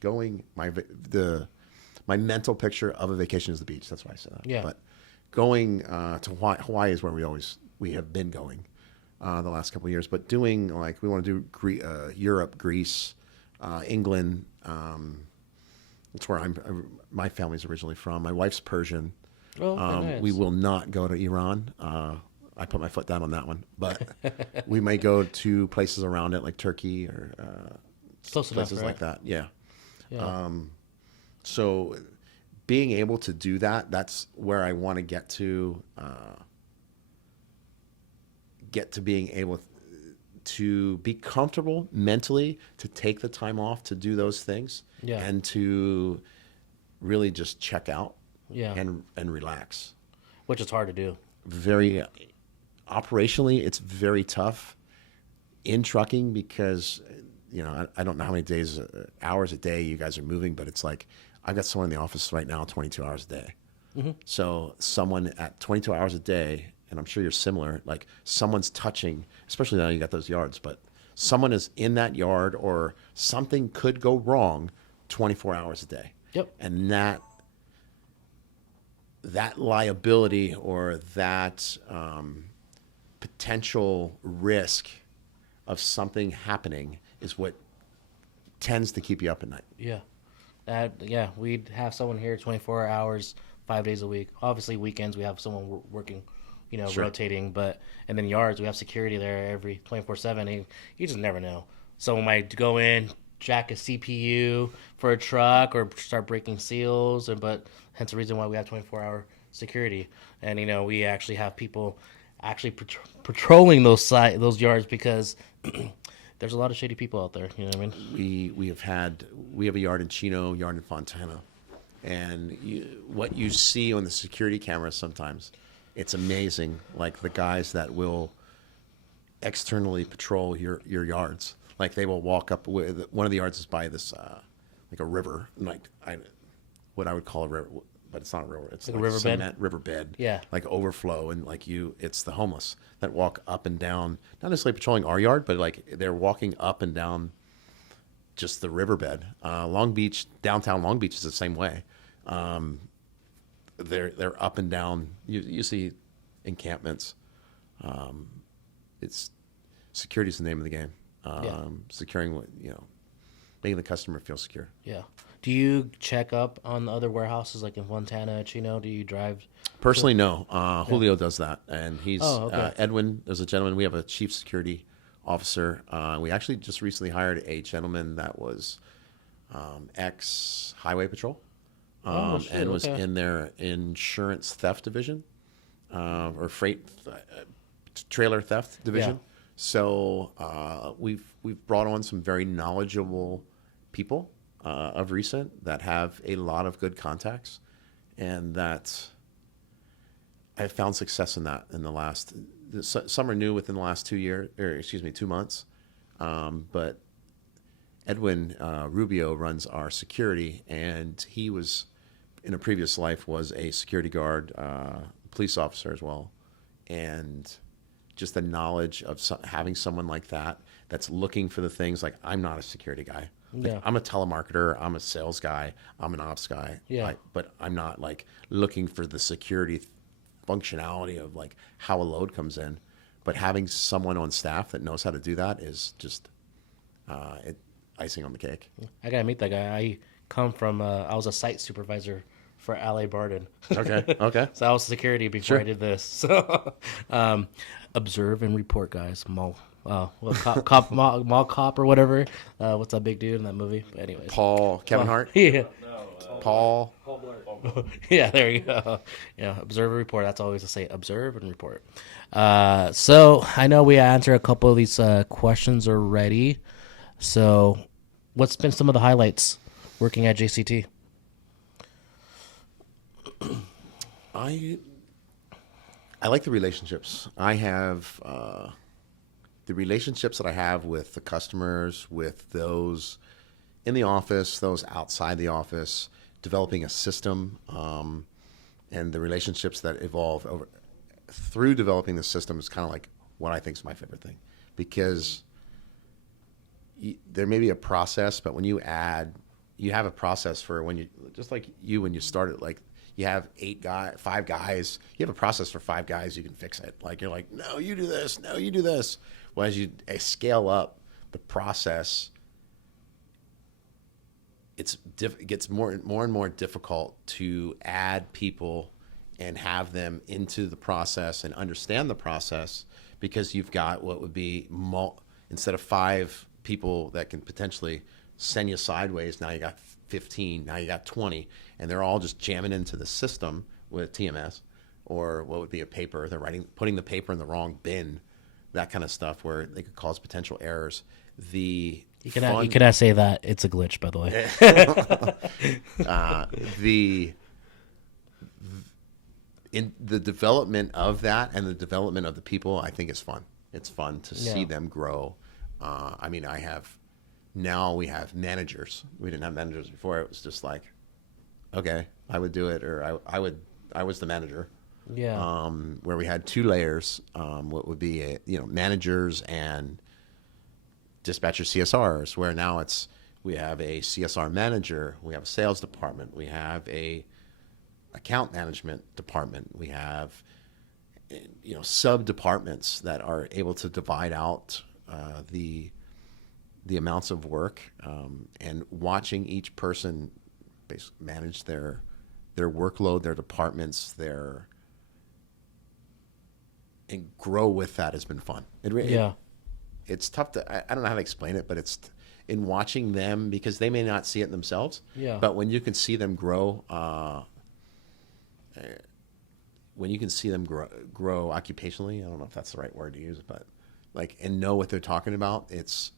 my mental picture of a vacation is the beach. That's why I said that. Yeah. But going to Hawaii is where we have been going the last couple of years. But doing we want to do Europe, Greece, England. That's where my family's originally from. My wife's Persian. Oh, nice. We will not go to Iran. I put my foot down on that one, but we may go to places around it like Turkey or Close enough, places right? like that. Yeah. Yeah. So being able to do that, that's where I want to get to being able to be comfortable mentally to take the time off to do those things Yeah. and to really just check out Yeah. and relax. Which is hard to do. Very operationally, it's very tough in trucking because I don't know how many hours a day you guys are moving, but it's like I've got someone in the office right now 22 hours a day. So someone at 22 hours a day, and I'm sure you're similar, like someone's touching, especially now you got those yards, but someone is in that yard or something could go wrong 24 hours a day. Yep. And that liability or that potential risk of something happening is what tends to keep you up at night. Yeah. Yeah, we'd have someone here 24 hours, 5 days a week. Obviously, weekends we have someone working, Sure. rotating. And then yards, we have security there every 24/7. And you just never know. Someone might go in, jack a CPU for a truck, or start breaking seals. But hence the reason why we have 24-hour security. And we actually have people actually patrolling those yards because there's a lot of shady people out there. You know what I mean? We have a yard in Chino, yard in Fontana, and what you see on the security cameras sometimes, it's amazing. Like the guys that will externally patrol your yards, like they will walk up with one of the yards is by this like a river, what I would call a river, but it's not a river. It's Like a like riverbed? cement riverbed. Yeah. Like overflow, and it's the homeless that walk up and down, not necessarily patrolling our yard, but like they're walking up and down just the riverbed. Long Beach, downtown Long Beach is the same way. They're up and down. You see encampments. It's security's the name of the game. Securing making the customer feel secure. Yeah. Do you check up on the other warehouses like in Fontana, Chino? Do you drive? Personally, no. Julio does that, and he's Oh, okay. Edwin. There's a gentleman. We have a chief security officer. We actually just recently hired a gentleman that was ex highway patrol, Shit, and was okay. in their insurance theft division or freight trailer theft division. Yeah. So we've brought on some very knowledgeable people of recent that have a lot of good contacts, and that I've found success in that in the last. Some are new within the last 2 months, but Edwin Rubio runs our security, and he was in a previous life was a security guard, police officer as well, and just the knowledge of having someone like that that's looking for the things like I'm not a security guy. Like, Yeah. I'm a telemarketer. I'm a sales guy. I'm an ops guy. Yeah. But I'm not like looking for the security functionality of like how a load comes in. But having someone on staff that knows how to do that is just icing on the cake. I gotta meet that guy. I come from. I was a site supervisor for LA Barden. Okay. Okay. So I was security before Sure. I did this. So observe and report, guys. Mall cop or whatever. What's that big dude in that movie? But anyways, Kevin Hart, Yeah. Paul. Yeah, there you go. Yeah, observe and report. That's always to say observe and report. So I know we answered a couple of these questions already. So what's been some of the highlights working at JCT? I like the relationships. I have the relationships that I have with the customers, with those in the office, those outside the office, developing a system, and the relationships that evolve through developing the system is kind of like what I think is my favorite thing, because there may be a process, but when you have a process for when you, just like when you started, like you have 5 guys, you have a process for 5 guys, you can fix it. Like you're like, no, you do this, no, you do this. Well, as you scale up the process, it gets more and more difficult to add people and have them into the process and understand the process, because you've got what would be instead of 5 people that can potentially send you sideways, now you got 15, now you got 20, and they're all just jamming into the system with TMS or what would be a paper. They're putting the paper in the wrong bin, that kind of stuff where they could cause potential errors. You cannot say that it's a glitch, by the way. In the development of that and the development of the people, I think is fun. It's fun to see them grow. I mean, now we have managers. We didn't have managers before. It was just like, okay, I would do it, or I was the manager. Yeah. Where we had 2 layers, what would be managers and dispatcher CSRs. Where now we have a CSR manager, we have a sales department, we have a account management department, we have sub departments that are able to divide out the amounts of work, and watching each person basically manage their workload, their departments, and grow with that has been fun. It's tough I don't know how to explain it, but it's in watching them, because they may not see it themselves. Yeah. But when you can see them grow, grow occupationally, I don't know if that's the right word to use, but and know what they're talking about, it's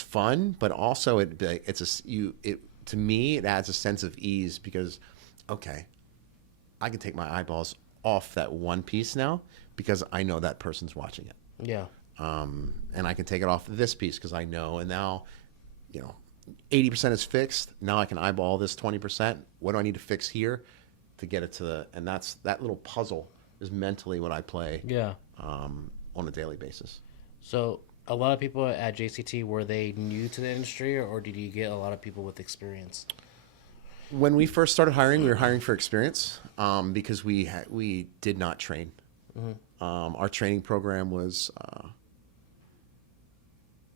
fun, but also to me it adds a sense of ease, because okay, I can take my eyeballs off that one piece now because I know that person's watching it. Yeah. And I can take it off this piece because I know, and now 80% is fixed. Now I can eyeball this 20%. What do I need to fix here to get it and that little puzzle is mentally what I play. Yeah. On a daily basis. So a lot of people at JCT, were they new to the industry, or did you get a lot of people with experience? When we first started hiring, we were hiring for experience, because we did not train. Mm-hmm. Our training program was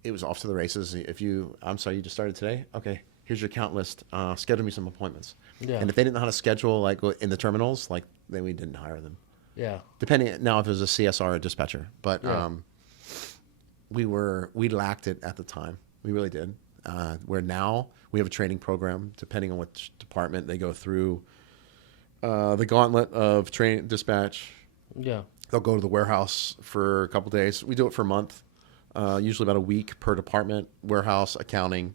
it was off to the races. I'm sorry, you just started today? Okay, here's your account list. Schedule me some appointments. Yeah. And if they didn't know how to schedule in the terminals, then we didn't hire them. Yeah. Depending now if it was a CSR or a dispatcher, but we lacked it at the time. We really did. Where now we have a training program, depending on which department they go through. The gauntlet of dispatch. Yeah. They'll go to the warehouse for a couple days. We do it for a month, usually about a week per department: warehouse, accounting,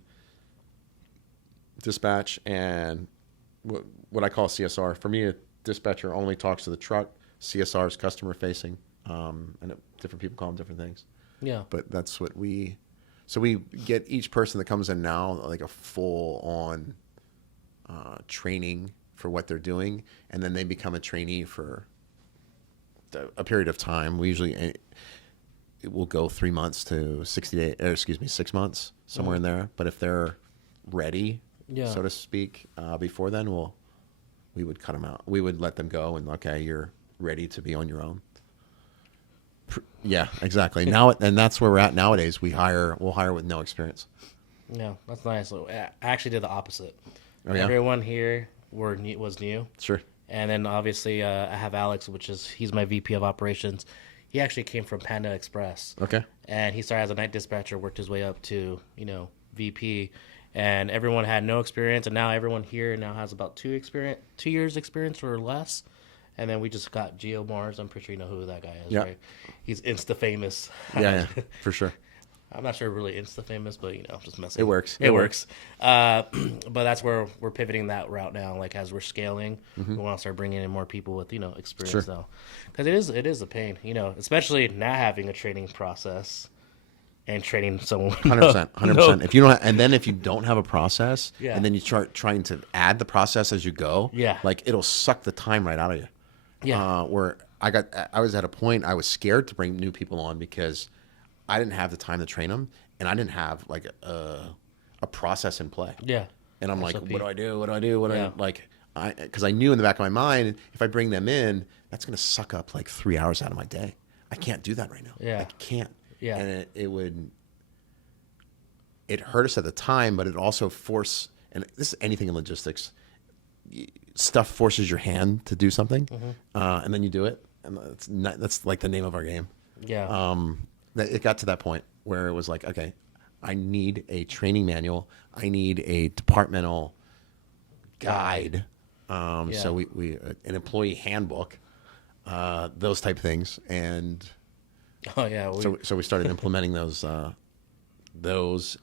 dispatch, and what I call CSR. For me, a dispatcher only talks to the truck. CSR is customer facing, and different people call them different things. Yeah. But that's what so we get each person that comes in now a full on training for what they're doing, and then they become a trainee for a period of time. We usually it will go 3 months to 6 months, somewhere in there. But if they're ready, so to speak, before then, we would cut them out. We would let them go, and okay, you're ready to be on your own. Yeah, exactly. Now, and that's where we're at nowadays. We'll hire with no experience. Yeah, that's nice. I actually did the opposite. Oh, yeah? Everyone here was new. Sure. And then obviously I have Alex, he's my VP of operations. He actually came from Panda Express. Okay. And he started as a night dispatcher, worked his way up to, VP. And everyone had no experience, and now everyone here now has about 2 years experience or less. And then we just got Geo Mars. I'm pretty sure you know who that guy is, right? He's Insta famous. Yeah, for sure. I'm not sure really Insta famous, but just messing. It works. It works. But that's where we're pivoting that route now. As we're scaling, we want to start bringing in more people with experience now, because it is a pain, especially not having a training process and training someone. 100%. If you don't, if you don't have a process, and then you start trying to add the process as you go, it'll suck the time right out of you. Yeah. Where I was at a point I was scared to bring new people on because I didn't have the time to train them, and I didn't have a process in play. Yeah. And I'm SOP. What do I do? What do I do? Because I knew in the back of my mind, if I bring them in, that's going to suck up 3 hours out of my day. I can't do that right now. Yeah. I can't. Yeah. And it hurt us at the time, but it also and this is anything in logistics, stuff forces your hand to do something, and then you do it. And that's the name of our game. Yeah. It got to that point where it was okay, I need a training manual. I need a departmental guide. So we an employee handbook, those type of things. And Oh yeah. so we started implementing those,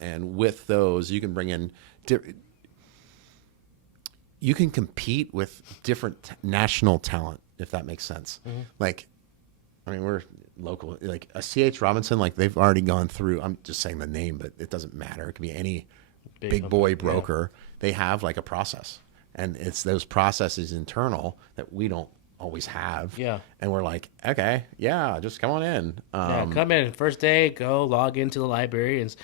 and with those you can bring in, you can compete with different national talent, if that makes sense. Like, I mean, we're local, like a CH Robinson, like they've already gone through, I'm just saying the name, but it doesn't matter. It could be any big boy broker. They have like a process, and it's those processes internal that we don't always have. Yeah. And we're like, okay, yeah, just come on in. Come in first day, go log into the library and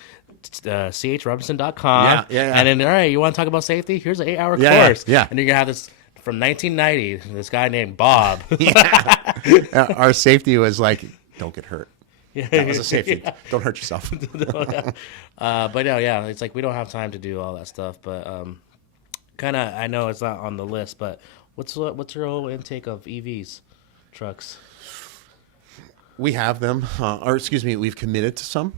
chrobinson.com. Yeah. And then, all right, you want to talk about safety? Here's an 8-hour Yeah, course. yeah. And you're going to have this from 1990, this guy named Bob. Our safety was like, don't get hurt. That was a safety. Yeah. Don't hurt yourself. But yeah, it's like we don't have time to do all that stuff. But kind of, I know it's not on the list, but what's your whole intake of EVs, trucks? We have them, or excuse me, we've committed to some.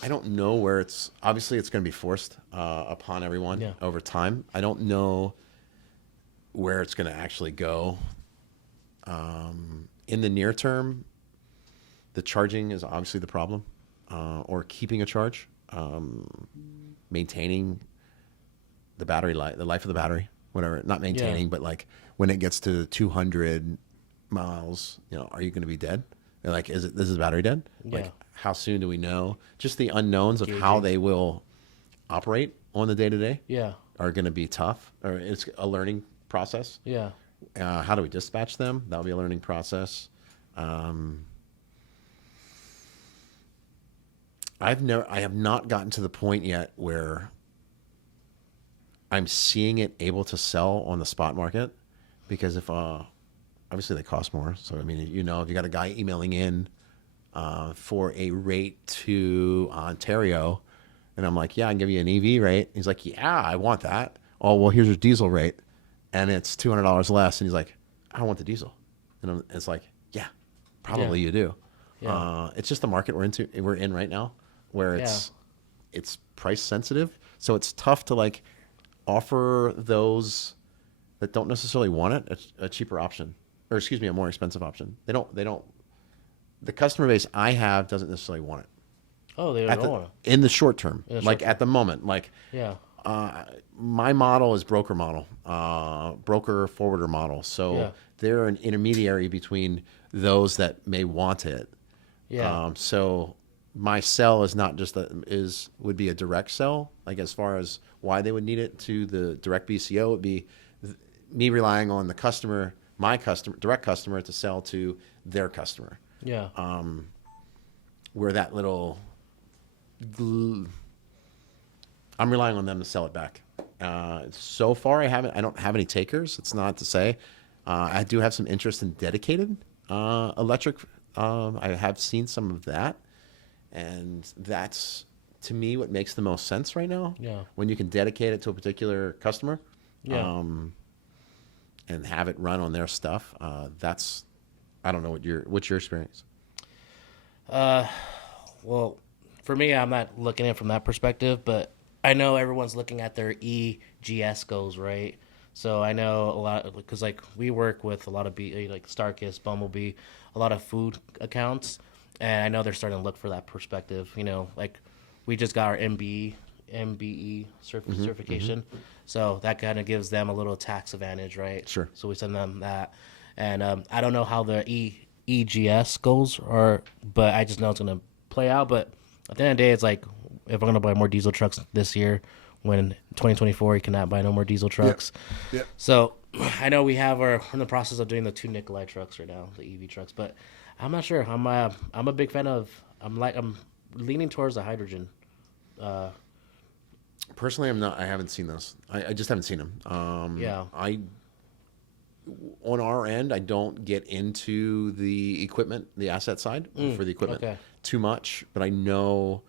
I don't know where it's, obviously it's going to be forced upon everyone over time. I don't know where it's going to actually go. In the near term, the charging is obviously the problem, or keeping a charge, maintaining the battery life, the life of the battery, whatever, not maintaining, but like when it gets to 200 miles, are you going to be dead? They're like, this is the battery dead? Like, how soon do we know? Just the unknowns of how they will operate on the day-to-day are going to be tough, or it's a learning process. Yeah. How do we dispatch them? That'll be a learning process. I have not gotten to the point yet where I'm seeing it able to sell on the spot market, because if obviously they cost more. So I mean, if you got a guy emailing in for a rate to Ontario, and I'm like, yeah, I can give you an EV rate. He's like, yeah, I want that. Oh, well, here's your diesel rate, and it's $200 less. And he's like, I don't want the diesel. And it's like, yeah, probably you do. Yeah. It's just the market we're in right now, where it's price sensitive. So it's tough to like offer those that don't necessarily want it a cheaper option, or excuse me, a more expensive option. They don't. The customer base I have doesn't necessarily want it. Oh, they don't want it in the short term. At the moment, my model is broker model, broker forwarder model. So they're an intermediary between those that may want it. Yeah. So my sell is not just would be a direct sell. Like, as far as why they would need it to the direct BCO, would be me relying on the customer, direct customer, to sell to their customer. Yeah. Where that little, I'm relying on them to sell it back. So far, I don't have any takers. It's not to say, I do have some interest in dedicated electric. I have seen some of that, and that's, to me, what makes the most sense right now. Yeah. When you can dedicate it to a particular customer. Yeah. And have it run on their stuff. That's, I don't know what's your experience. Well, for me, I'm not looking at it from that perspective, but I know everyone's looking at their EGS goals, right? So I know a lot, because like we work with a lot of like Starkist, Bumblebee, a lot of food accounts, and I know they're starting to look for that perspective. Like we just got our MBE certification, so that kind of gives them a little tax advantage, right? Sure. So we send them that, and I don't know how the EGS goals are, but I just know it's going to play out. But at the end of the day, it's like, if we're going to buy more diesel trucks this year, when in 2024 you cannot buy no more diesel trucks. Yeah. So I know we're in the process of doing the 2 Nikolai trucks right now, the EV trucks, but I'm not sure. I'm a big fan of. I'm leaning towards the hydrogen. Personally, I'm not. I haven't seen those. I just haven't seen them. On our end, I don't get into the equipment, the asset side for the equipment too much, but I know.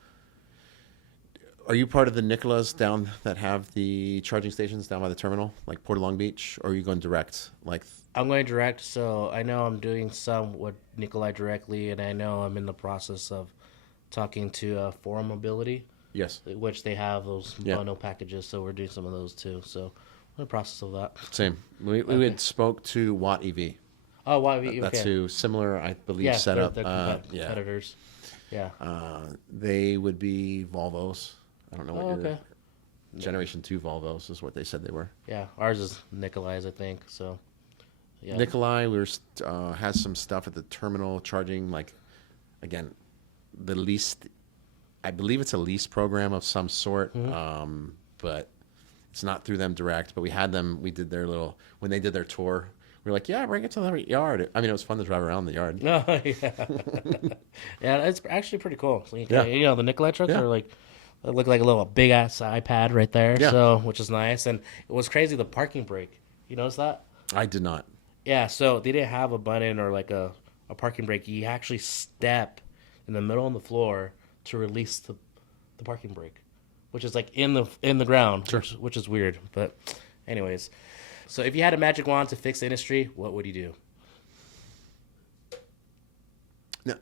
Are you part of the Nicolas down that have the charging stations down by the terminal, like Port of Long Beach, or are you going direct? I'm going direct, so I know I'm doing some with Nikolai directly, and I know I'm in the process of talking to Forum Mobility, Yes. which they have those Yeah. bundle packages. So we're doing some of those too. So we're in the process of that. Same. We had spoke to Watt EV. Oh, why? Okay. That's who similar, I believe, Yeah, setup. they're Yeah. competitors. Yeah. They would be Volvos. I don't know what your Okay. Generation 2 Volvos is what they said they were. Yeah. Ours is Nikolai's, I think. So. Yeah. Nikolai, has some stuff at the terminal charging, like, again, the lease. I believe it's a lease program of some sort, but it's not through them direct. But we had them. We did their little when they did their tour. We were like, yeah, bring it to the yard. I mean, it was fun to drive around the yard. No, yeah, yeah, it's actually pretty cool. So Yeah. the Nikolai trucks Yeah. are like, they look like a little big ass iPad right there. Yeah. So, which is nice, and it was crazy the parking brake. You notice that? I did not. Yeah. So they didn't have a button or like a parking brake. You actually step in the middle of the floor to release the parking brake, which is like in the ground, Sure. which is weird. But, anyways, so if you had a magic wand to fix the industry, what would you do? No.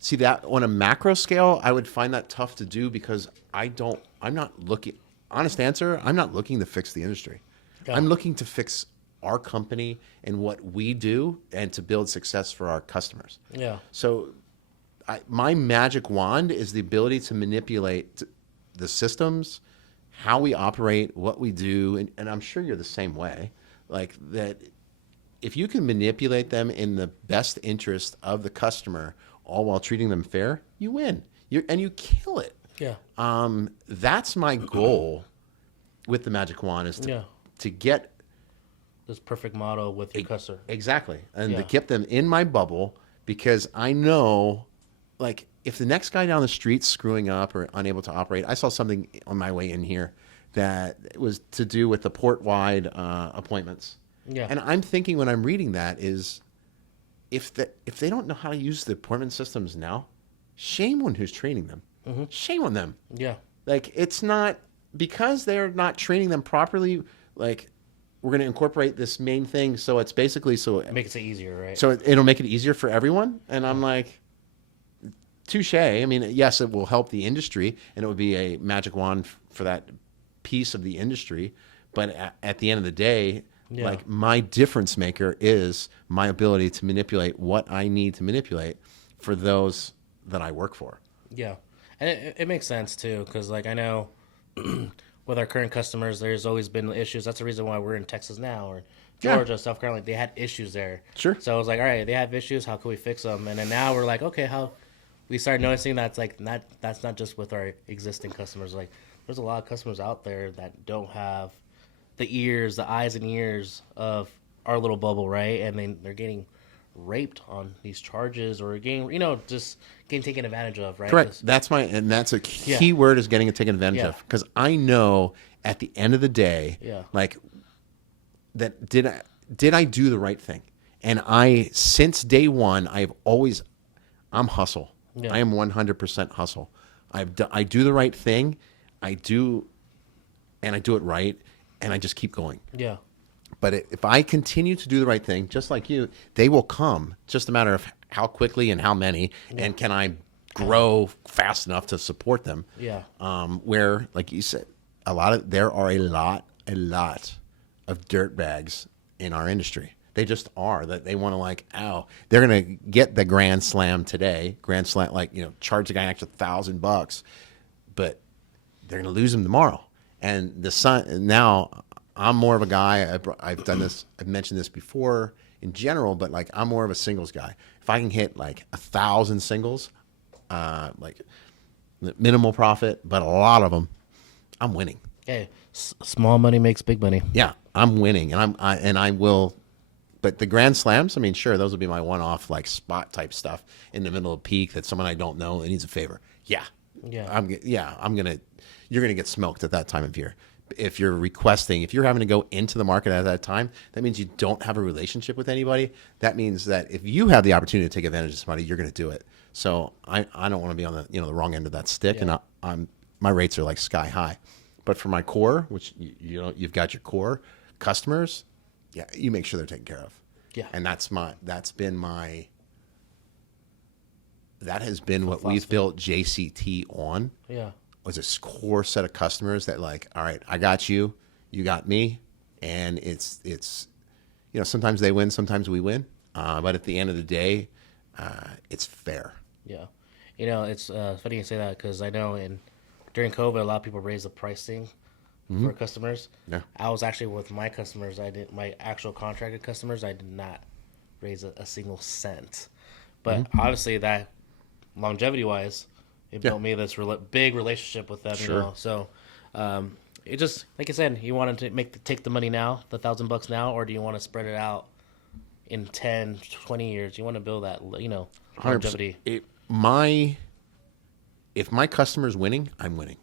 See that on a macro scale, I would find that tough to do because I'm not looking. Honest answer, I'm not looking to fix the industry. Yeah. I'm looking to fix our company and what we do and to build success for our customers. Yeah. So my magic wand is the ability to manipulate the systems, how we operate, what we do, and I'm sure you're the same way. Like that, if you can manipulate them in the best interest of the customer, all while treating them fair, you win. And you kill it. Yeah. That's my goal with the magic wand is to get This perfect model with your customer. exactly and Yeah. to keep them in my bubble because I know, like, if the next guy down the street's screwing up or unable to operate, I saw something on my way in here that was to do with the port-wide appointments. Yeah. And I'm thinking when I'm reading that is, if they don't know how to use the appointment systems now, shame on who's training them. Shame on them. Yeah. Like, it's not because they're not training them properly. Like, we're going to incorporate this main thing, so it's basically Makes it easier, right? so it'll make it easier for everyone. And I'm like, touche. I mean, yes, it will help the industry, and it would be a magic wand for that piece of the industry. But at the end of the day, like, my difference maker is my ability to manipulate what I need to manipulate for those that I work for. Yeah. And it makes sense, too, because, like, I know with our current customers, there's always been issues. That's the reason why we're in Texas now or Georgia, South Carolina. They had issues there. Sure. So I was like, all right, they have issues. How can we fix them? And then now we're like, okay, how we start noticing that's like that's not just with our existing customers. Like, there's a lot of customers out there that don't have the eyes and ears of our little bubble, right? And then they're getting raped on these charges or getting, just getting taken advantage of, right? Correct. That's a key word is getting taken advantage of. Because I know at the end of the day, like, that did I do the right thing? And since day one, I'm hustle. Yeah. I am 100% hustle. I do the right thing. I do it right. And I just keep going. Yeah. But if I continue to do the right thing, just like you, they will come. It's just a matter of how quickly and how many, and can I grow fast enough to support them? Yeah. Where, like you said, there are a lot of dirt bags in our industry. They just are that they want to they're gonna get the grand slam today, charge the guy an extra $1,000, but they're gonna lose him tomorrow. And now I'm more of a guy. I've done this. I've mentioned this before in general, but like, I'm more of a singles guy. If I can hit like 1,000 singles, like minimal profit, but a lot of them, I'm winning. Hey, small money makes big money. Yeah, I'm winning, and I will. But the grand slams, I mean, sure, those will be my one-off, like, spot type stuff in the middle of peak that someone I don't know that needs a favor. Yeah. You're gonna get smoked at that time of year. If you're having to go into the market at that time, that means you don't have a relationship with anybody. That means that if you have the opportunity to take advantage of somebody, you're going to do it. So I don't want to be on the wrong end of that stick, and my rates are like sky high. But for my core, which you've got your core customers, you make sure they're taken care of. Yeah, and that's been my that has been what we've built JCT on. Yeah. Was a core set of customers that like, all right, I got you, you got me, and it's sometimes they win, sometimes we win, but at the end of the day, it's fair. Yeah. It's funny you say that because I know during COVID, a lot of people raised the pricing for customers. Yeah. I was actually with my customers. My actual contracted customers, I did not raise a single cent. But obviously, that longevity-wise, it built me this big relationship with them. Sure. So it just like I said, you wanted to take the money now, the $1,000 now, or do you want to spread it out in 10, 20 years? You want to build that longevity. If my customer's winning, I'm winning.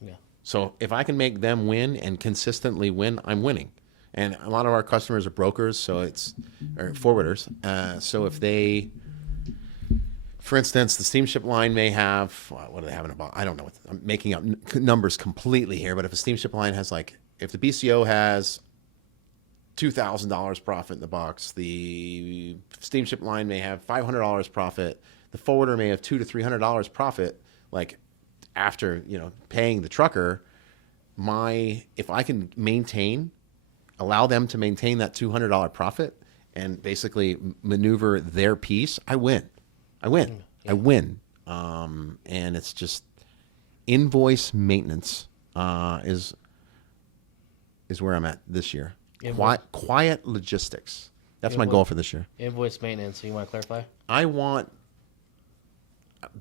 Yeah. So if I can make them win and consistently win, I'm winning. And a lot of our customers are brokers, or forwarders. So if they, for instance, the steamship line may have, what do they have in a box? I don't know. I'm making up numbers completely here, but if a steamship line has if the BCO has $2,000 profit in the box, the steamship line may have $500 profit. The forwarder may have $200 to $300 profit. After paying the trucker, if I can allow them to maintain that $200 profit and basically maneuver their piece, I win. Yeah. I win. And it's just invoice maintenance is where I'm at this year. Quiet logistics. That's my goal for this year. Invoice maintenance. So you want to clarify? I want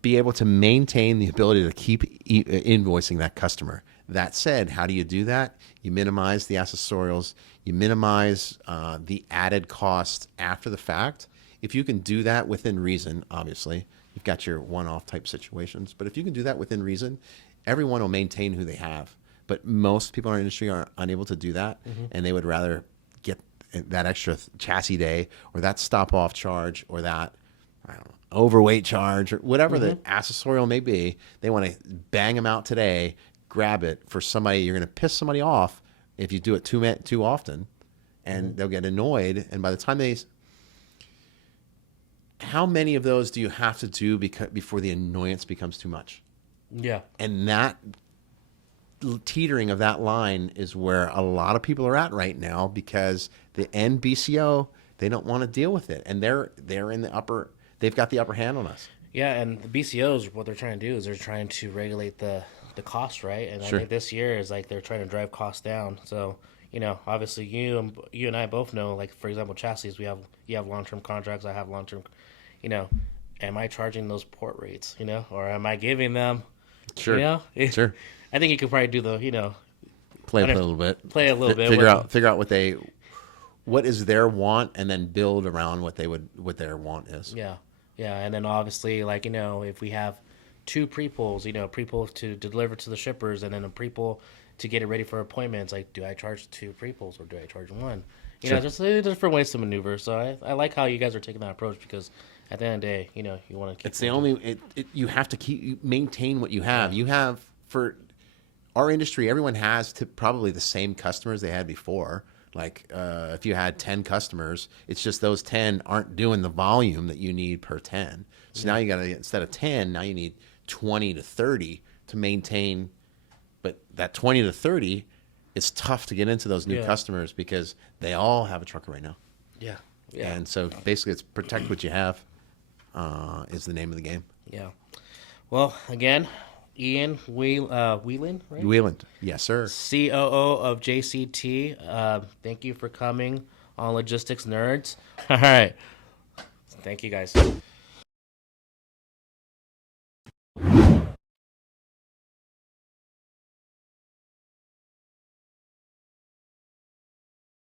be able to maintain the ability to keep invoicing that customer. That said, how do you do that? You minimize the accessorials. You minimize the added cost after the fact. If you can do that within reason, obviously, you've got your one-off type situations. But if you can do that within reason, everyone will maintain who they have. But most people in our industry are unable to do that, and they would rather get that extra chassis day or that stop-off charge or that, I don't know, overweight charge or whatever the accessorial may be. They want to bang them out today, grab it for somebody. You're going to piss somebody off if you do it too often, and they'll get annoyed. And by the time how many of those do you have to do before the annoyance becomes too much? Yeah. And that teetering of that line is where a lot of people are at right now, because the NBCO, they don't want to deal with it, and they're in the upper. They've got the upper hand on us. Yeah, and the BCOs, what they're trying to do is they're trying to regulate the cost, right? And Sure. I think this year is they're trying to drive costs down. So obviously you and I both know, for example, chassis. You have long-term contracts. I have long-term. Am I charging those port rates? Or am I giving them? Sure. Sure. I think you could probably do play a little bit. Play a little bit. Figure out what is their want, and then build around what their want is. Yeah. Yeah, and then obviously, if we have two pre-pulls, pre-pulls to deliver to the shippers, and then a pre-pull to get it ready for appointments, do I charge two pre-pulls or do I charge one? Sure. Just different ways to maneuver. So I like how you guys are taking that approach, because at the end of the day, you want to keep. It's the only. You have to maintain what you have. You have, for our industry, everyone has probably the same customers they had before. If you had 10 customers, it's just those 10 aren't doing the volume that you need per 10. So now you got to, instead of 10, now you need 20 to 30 to maintain. But that 20 to 30, it's tough to get into those new customers because they all have a trucker right now. Yeah. Yeah. And so basically it's protect what you have is the name of the game. Yeah. Well, again, Ian Weiland, right? Weiland, yes, sir. COO of JCT. Thank you for coming on Logistics Nerds. All right. Thank you, guys.